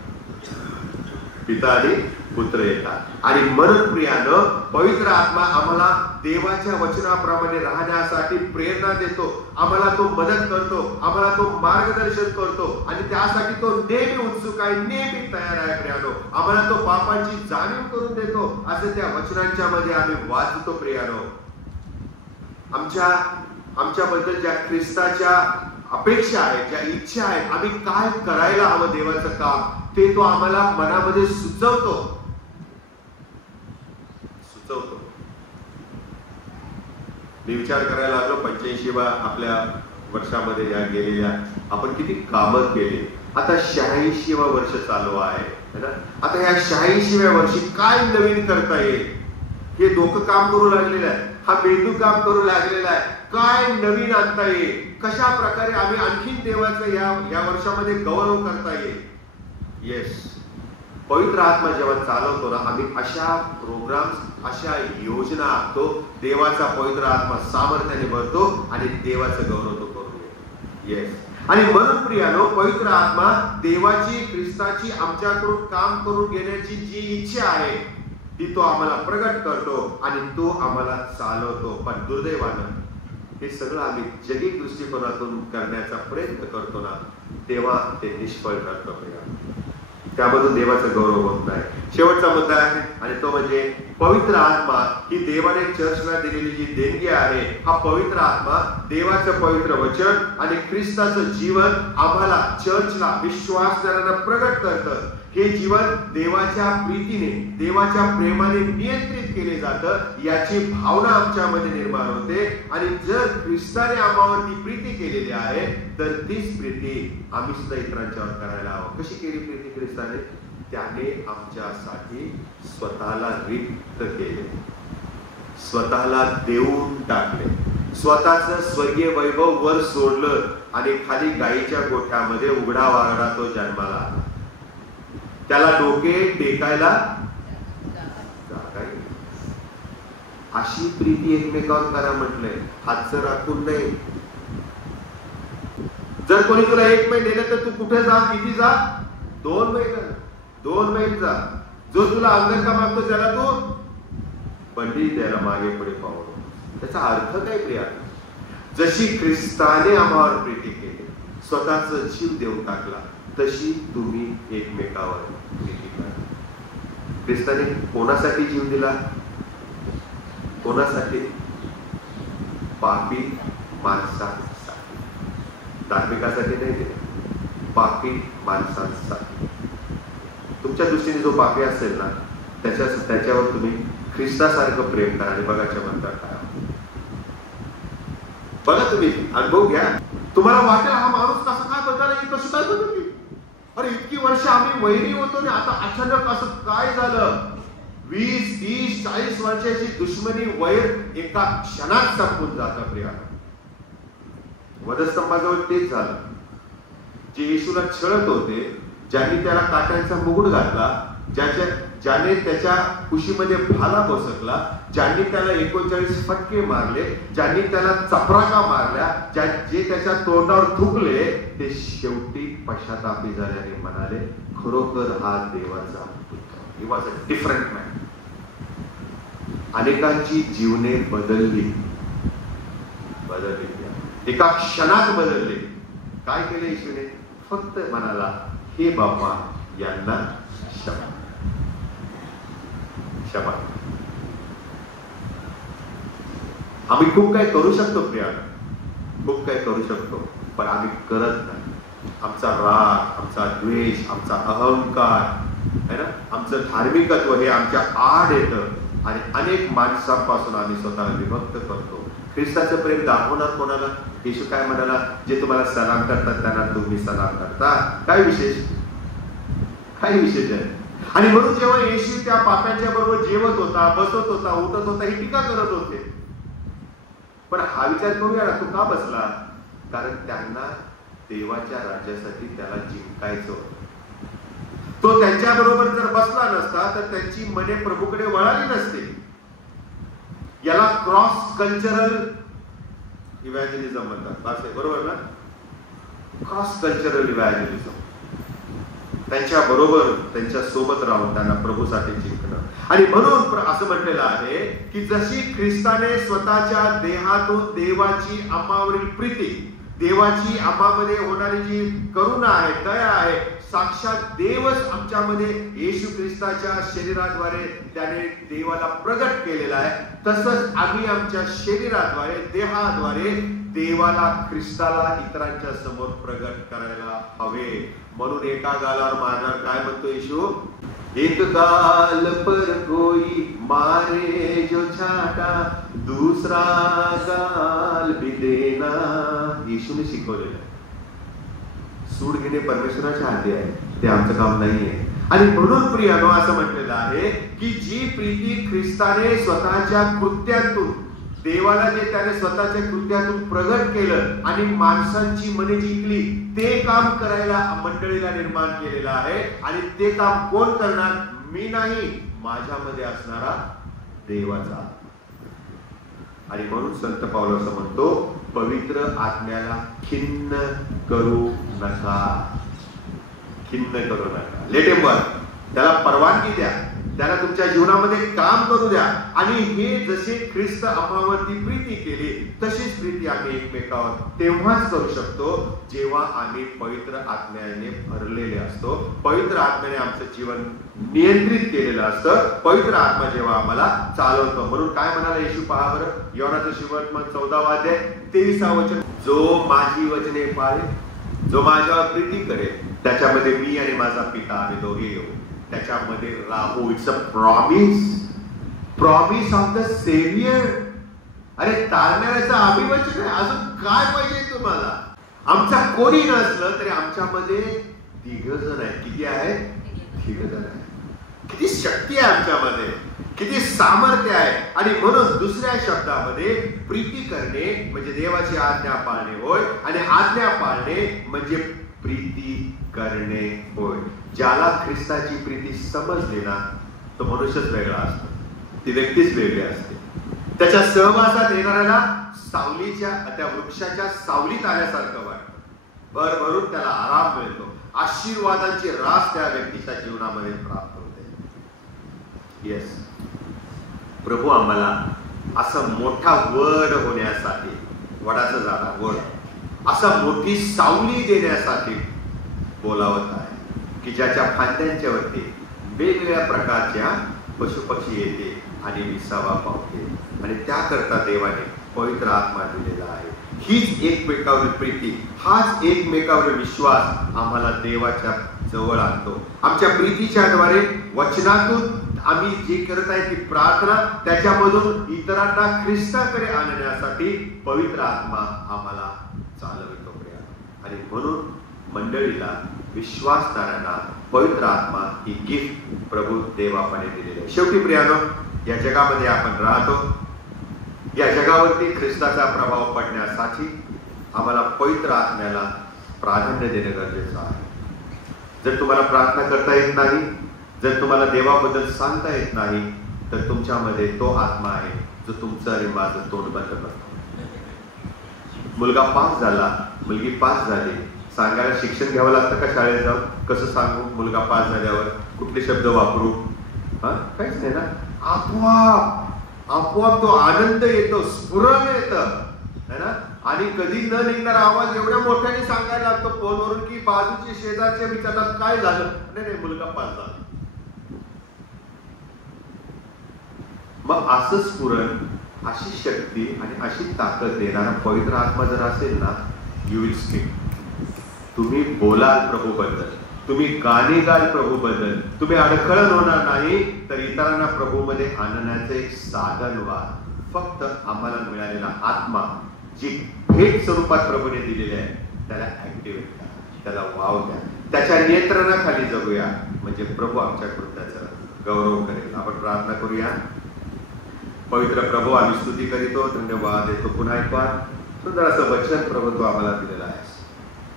पिता आणि पुत्र येतात. आणि म्हणून प्रियानं पवित्र आत्मा आम्हाला देवाच्या वचनाप्रमाणे राहण्यासाठी प्रेरणा देतो. आम्हाला तो मदत करतो, आम्हाला तो मार्गदर्शन करतो आणि त्यासाठी तो नेहमी उत्सुक आहे, नेहमी तयार आहे. प्रियानो आम्हाला तो पापांची जाणीव करून देतो असं त्या वचनांच्या मध्ये आम्ही वाचतो. प्रियानो आमच्याबद्दल ज्या ख्रिस्ताच्या अपेक्षा आहेत, ज्या इच्छा आहेत, आम्ही काय करायला हवं देवाचं काम, ते तो आम्हाला मनामध्ये सुचवतो. मी विचार करायला लागलो 85व्या आपल्या वर्षामध्ये या गेलेल्या आपण किती कामं केली. आता 86वं वर्ष चालू आहे ना. आता ह्या 86व्या वर्षी काय नवीन करता येईल हे डोकं काम करू लागलेलं आहे, हा मेंदू काम करू लागलेला आहे. काय नवीन आणता येईल, कशा प्रकारे आम्ही आणखीन देवाचं या वर्षामध्ये गौरव करता येईल. येस, पवित्र आत्मा जेव्हा चालवतो ना, आम्ही अशा प्रोग्राम्स, अशा योजना आखतो. देवाचा पवित्र आत्मा सामर्थ्याने भरतो आणि देवाचं गौरव तो करून घेतो. येस, आणि म्हणून प्रियानो पवित्र आत्मा देवाची, ख्रिस्ताची आमच्याकडून काम करून घेण्याची जी इच्छा आहे ती तो आम्हाला प्रगट करतो आणि तो आम्हाला चालवतो. पण दुर्दैवानं हे सगळं आम्ही जगिक दृष्टिकोनातून करण्याचा प्रयत्न करतो ना, तेव्हा ते निष्फळ ठरतं. त्यामधून देवाचा गौरव होत नाही. शेवटचा मुद्दा आहे आणि तो म्हणजे पवित्र आत्मा ही देवाने चर्चला दिलेली जी देणगी आहे. हा पवित्र आत्मा देवाचं पवित्र वचन आणि ख्रिस्ताचं जीवन आम्हाला चर्चला, विश्वासणाऱ्यांना प्रगट करतं. हे जीवन देवाच्या प्रीतीने, देवाच्या प्रेमाने नियंत्रित केले जातं, याची भावना आमच्यामध्ये निर्माण होते. आणि जर ख्रिस्ताने आम्हावरती प्रीती केलेली आहे तर तीच प्रीती आम्ही सुद्धा इतरांच्यावर करायला हवं. कशी केली प्रीती ख्रिस्ताने? त्याने आमच्यासाठी स्वतःला रिक्त केले, स्वतःला देऊन टाकले, स्वतःचं स्वर्गीय वैभव वर सोडलं आणि खाली गायीच्या गोठ्यामध्ये उघडा वाघडा तो जन्माला आला. त्याला डोके टेकायला जागा. अशी प्रीती एकमेकावर करा म्हटलंय, हातचं राखून नाही. जर कोणी तुला 1 मैल दिलं तर तू कुठे जा, किती जा? 2 मैल जा. जो तुला अंगण का मागतो त्याला तू पंडित द्यायला मागे पुढे पाहू. त्याचा अर्थ काय प्रिया? जशी ख्रिस्ताने आम्हावर प्रीती केली, स्वतःचा जीव देऊन टाकला, तशी तुम्ही एकमेकावर प्रीती करा. ख्रिस्ताने कोणासाठी जीव दिला? कोणासाठी? पापी माणसांसाठी. धार्मिकासाठी नाही दिला, पापी माणसांसाठी. तुमच्या दृष्टीने जो पापी असेल ना, त्याच्यावर तुम्ही ख्रिस्तासारखं प्रेम करा आणि बघा चमत्कार काय. बघा तुम्ही, अनुभव घ्या. तुम्हाला वाटेल हा माणूस कसा काय बदलला, कशी काय बदलली, अरे इतकी वर्ष आम्ही वैरी होतो ना, आता अचानक असं काय झालं. 20, 30, 40 वर्षाची दुश्मनी वैर एका क्षणात संपून जातं. प्रिया, वधस्तंभाजवळ तेच झालं. जे येशूला छळत होते, ज्यांनी त्याला काट्यांचा मुकुट घातला, ज्याने त्याच्या कुशीमध्ये भाला बसकला, ज्यांनी त्याला 39 फटके मारले, ज्यांनी त्याला चपराका मारल्या, जे त्याच्या तोंडावर थुकले, ते शेवटी पश्चातापी झाल्याने म्हणाले, खरोखर हा देवाचा पुत्र. He was a different man. अनेकांची जीवने बदलली, एका क्षणात बदलले. काय केलं येशूने? फक्त म्हणाला, हे बाप्पा यांना क्षमा क्षमा. आम्ही खूप काही करू शकतो प्रिया, खूप काही करू शकतो, पण आम्ही करत नाही. आमचा राग, आमचा द्वेष, आमचा अहंकार है ना, आमचं धार्मिकत्व हे आमच्या आड येतं आणि अनेक माणसांपासून आम्ही स्वतःला विभक्त करतो. ख्रिस्ताचं प्रेम दाखवणार कोणाला? येशू काय म्हणाला, जे तुम्हाला सलाम करतात त्यांना तुम्ही सलाम करता. काय विशेष, काय विशेष आहे? आणि म्हणून जेव्हा येशू त्या पाप्यांच्या बरोबर जेवत होता, बसत होता, उठत होता, ही टीका करत होते. पण हा विचार करूया ना, तू का बसला? कारण त्यांना देवाच्या राज्यासाठी त्याला जिंकायचं होतं. तो त्यांच्या बरोबर जर बसला नसता तर त्यांची मने प्रभूकडे वळाली नसते. याला क्रॉस कल्चरल इव्हॅन्जलिझम म्हणतात, बरोबर ना? Cross cultural evangelism. त्यांच्या बरोबर, त्यांच्या सोबत राहून त्यांना प्रभूसाठी जिंकणं. आणि म्हणून असं म्हटलेलं आहे की जशी ख्रिस्ताने स्वतःच्या देहातून देवाची आम्हावरील प्रीती, देवाची आम्हामध्ये होणारी जी करुणा आहे, दया आहे, साक्षात देवच आमच्यामध्ये येशू ख्रिस्ताच्या शरीराद्वारे त्याने देवाला प्रगट केलेला आहे, तसंच आम्ही आमच्या शरीराद्वारे, देहाद्वारे देवाला, ख्रिस्ताला इतरांच्या समोर प्रगट करायला हवे. म्हणून एका गालावर मारणार काय म्हणतो येशू? एक गाल पर कोई मारे जो छाटा, दुसरा गाल भी देना. येशूने शिकवलेलं. सूड घेणे परमेश्वराच्या हाती आहे, ते आमचं काम नाहीये. आणि म्हणून प्रियानो असं म्हटलेलं आहे की जी प्रीती ख्रिस्ताने स्वतःच्या कृत्यातून, देवाला जे त्याने स्वतःच्या कृत्यातून प्रगट केलं आणि माणसांची मने जिंकली, ते काम करायला मंडळीला निर्माण केलेलं आहे. आणि ते काम कोण करणार? मी नाही, माझ्यामध्ये असणारा देवाचा. आणि म्हणून संत पाऊल असं म्हणतो, पवित्र आत्म्याला खिन्न करू नका, खिन्न करू नका. Let him work. त्याला परवानगी द्या, त्याला तुमच्या जीवनामध्ये काम करू द्या. आणि हे जसे ख्रिस्त आम्हावरती प्रीती केली, तशीच प्रीती आम्ही एकमेकावर तेव्हाच करू शकतो जेव्हा आम्ही पवित्र आत्म्याने भरलेले असतो. पवित्र आत्म्याने आमचं जीवन नियंत्रित केलेलं असतं. पवित्र आत्मा जेव्हा आम्हाला चालवतो. म्हणून काय म्हणाला येशू? पहा बरं, योहानाचं सुसमाचार 14वा अध्याय 23वा वचन, जो माझी वचने पाळेल, जो माझ्यावर प्रीती करेल, त्याच्यामध्ये मी आणि माझा पिता आम्ही दोघे येऊ, त्याच्यामध्ये राहू. It's a promise, promise of the Saviour. अरे तारणाऱ्याचं अभिवचन आहे, अजून काय पाहिजे तुम्हाला? आमचा कोणी नसलं तरी आमच्यामध्ये 3 जण आहेत. किती आहेत? 3 जण आहेत. किती शक्ती आहे आमच्यामध्ये, किती सामर्थ्य आहे. आणि म्हणून दुसऱ्या शब्दामध्ये प्रीती करणे म्हणजे देवाची आज्ञा पाळणे होय, आणि आज्ञा पाळणे म्हणजे प्रीती करणे होय. ज्याला ख्रिस्ताची प्रीती समजली ना, तो मनुष्यच वेगळा असतो, ती व्यक्तीच वेगळी असते. त्याच्या सहवासात येणाऱ्याला सावलीच्या, त्या वृक्षाच्या सावलीत आल्यासारखं वाटतं. भरभरून त्याला आराम मिळतो. आशीर्वादांची रास त्या व्यक्तीच्या जीवनामध्ये प्राप्त होते. येस, प्रभू आम्हाला असं मोठा वड होण्यासाठी, वडाचं झाड वड, असं मोठी सावली देण्यासाठी बोलावत आहे की ज्याच्या फांद्यांच्या वरती वेगवेगळ्या प्रकारच्या पशुपक्षी येते आणि विसावा पावते. आणि त्याकरता देवाने पवित्र आत्मा दिलेला आहे. हीच एकमेकावरील प्रीती, हाच एकमेकावरील विश्वास आम्हाला देवाच्या जवळ आणतो. आमच्या प्रीतीच्या द्वारे, वचनातून, आम्ही जे करत आहे ती प्रार्थना, त्याच्यामधून इतरांना ख्रिस्ताकडे आणण्यासाठी पवित्र आत्मा आम्हाला चालवितो प्रिया. आणि म्हणून मंडळीला, विश्वासणाऱ्यांना पवित्र आत्मा ही गिफ्ट प्रभू देवापणे दिलेली आहे. शेवटी प्रियानो, या जगामध्ये आपण राहतो. या जगावरती ख्रिस्ताचा प्रभाव पडण्यासाठी आम्हाला पवित्र आत्म्याला प्राधान्य देणं गरजेचं आहे. जर तुम्हाला प्रार्थना करता येत नाही, जर तुम्हाला देवाबद्दल सांगता येत नाही, तर तुमच्यामध्ये तो आत्मा आहे जो तुमचं आणि माझं तोंड बंद करतो. मुलगा पास झाला, मुलगी पास झाली, सांगायला शिक्षण घ्यावं लागतं का शाळेत जाऊन? कसं सांगू मुलगा पास झाल्यावर? कुठले शब्द वापरू? काहीच नाही ना. आपोआप तो आनंद येतो, स्फुरण येतं है ना. आणि कधी न निघणारा आवाज एवढ्या मोठ्याने सांगायला लागतो फोनवरून की बाजूचे शेजारचे विचारतात काय झालं? नाही, मुलगा पास झाला. मग असं स्फुरण, अशी शक्ती आणि अशी ताकद देणारा पवित्र आत्मा जर असेल ना, यू विल स्पीक. तुम्ही बोलाल प्रभूबद्दल, तुम्ही गाणी गाल प्रभूबद्दल, तुम्ही अडखळण होणार नाही, तर इतरांना प्रभूमध्ये आणण्याचं एक साधन व्हा. फक्त आम्हाला मिळालेला आत्मा जी भेट स्वरूपात प्रभूने दिलेली आहे त्याला ऍक्टिव्हेट करा, त्याला वाव द्या, त्याच्या नियंत्रणाखाली जगूया, म्हणजे प्रभू आमच्याकडून त्याचा गौरव करेल. आपण प्रार्थना करूया. पवित्र प्रभू, आम्ही स्तुती करीतो, धन्यवाद देतो पुन्हा एक बार. सुंदर असं वचन प्रभू तू आम्हाला दिलेलं आहेस.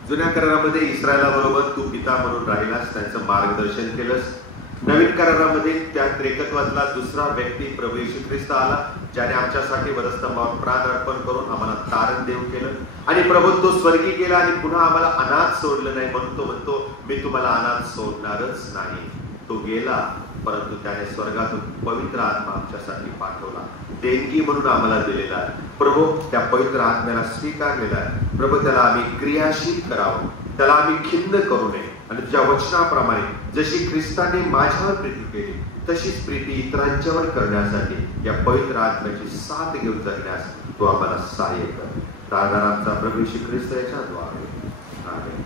जुन्या करारामध्ये इस्रायलाबरोबर तू पिता म्हणून राहिलास, त्यांचं मार्गदर्शन केलंस. नवीन करारामध्ये त्या त्रेकत्वातला दुसरा व्यक्ती प्रभू येशू ख्रिस्त आला, ज्याने आमच्यासाठी वधस्तंभावर प्राण अर्पण करून आम्हाला तारण देऊ केलं. आणि प्रभू तो स्वर्गी गेला आणि पुन्हा आम्हाला अनाथ सोडलं नाही, म्हणून तो म्हणतो मी तुम्हाला अनाथ सोडणारच नाही. तो गेला, परंतु त्याने स्वर्गातून पवित्र आत्मा आमच्यासाठी पाठवला, देणगी म्हणून आम्हाला दिलेला आहे. प्रभू त्या पवित्र आत्म्याला स्वीकारलेला आहे. प्रभू त्याला आम्ही क्रियाशील करावं, त्याला आम्ही खिन्न करू नये. आणि तुझ्या वचनाप्रमाणे जशी ख्रिस्ताने माझ्यावर प्रीती केली, तशीच प्रीती इतरांच्यावर करण्यासाठी या पवित्र आत्म्याची साथ घेऊन जगण्यास तू आम्हाला सहाय्य कर. आमचा प्रभू श्री ख्रिस्त याच्या द्वारे. आमेन.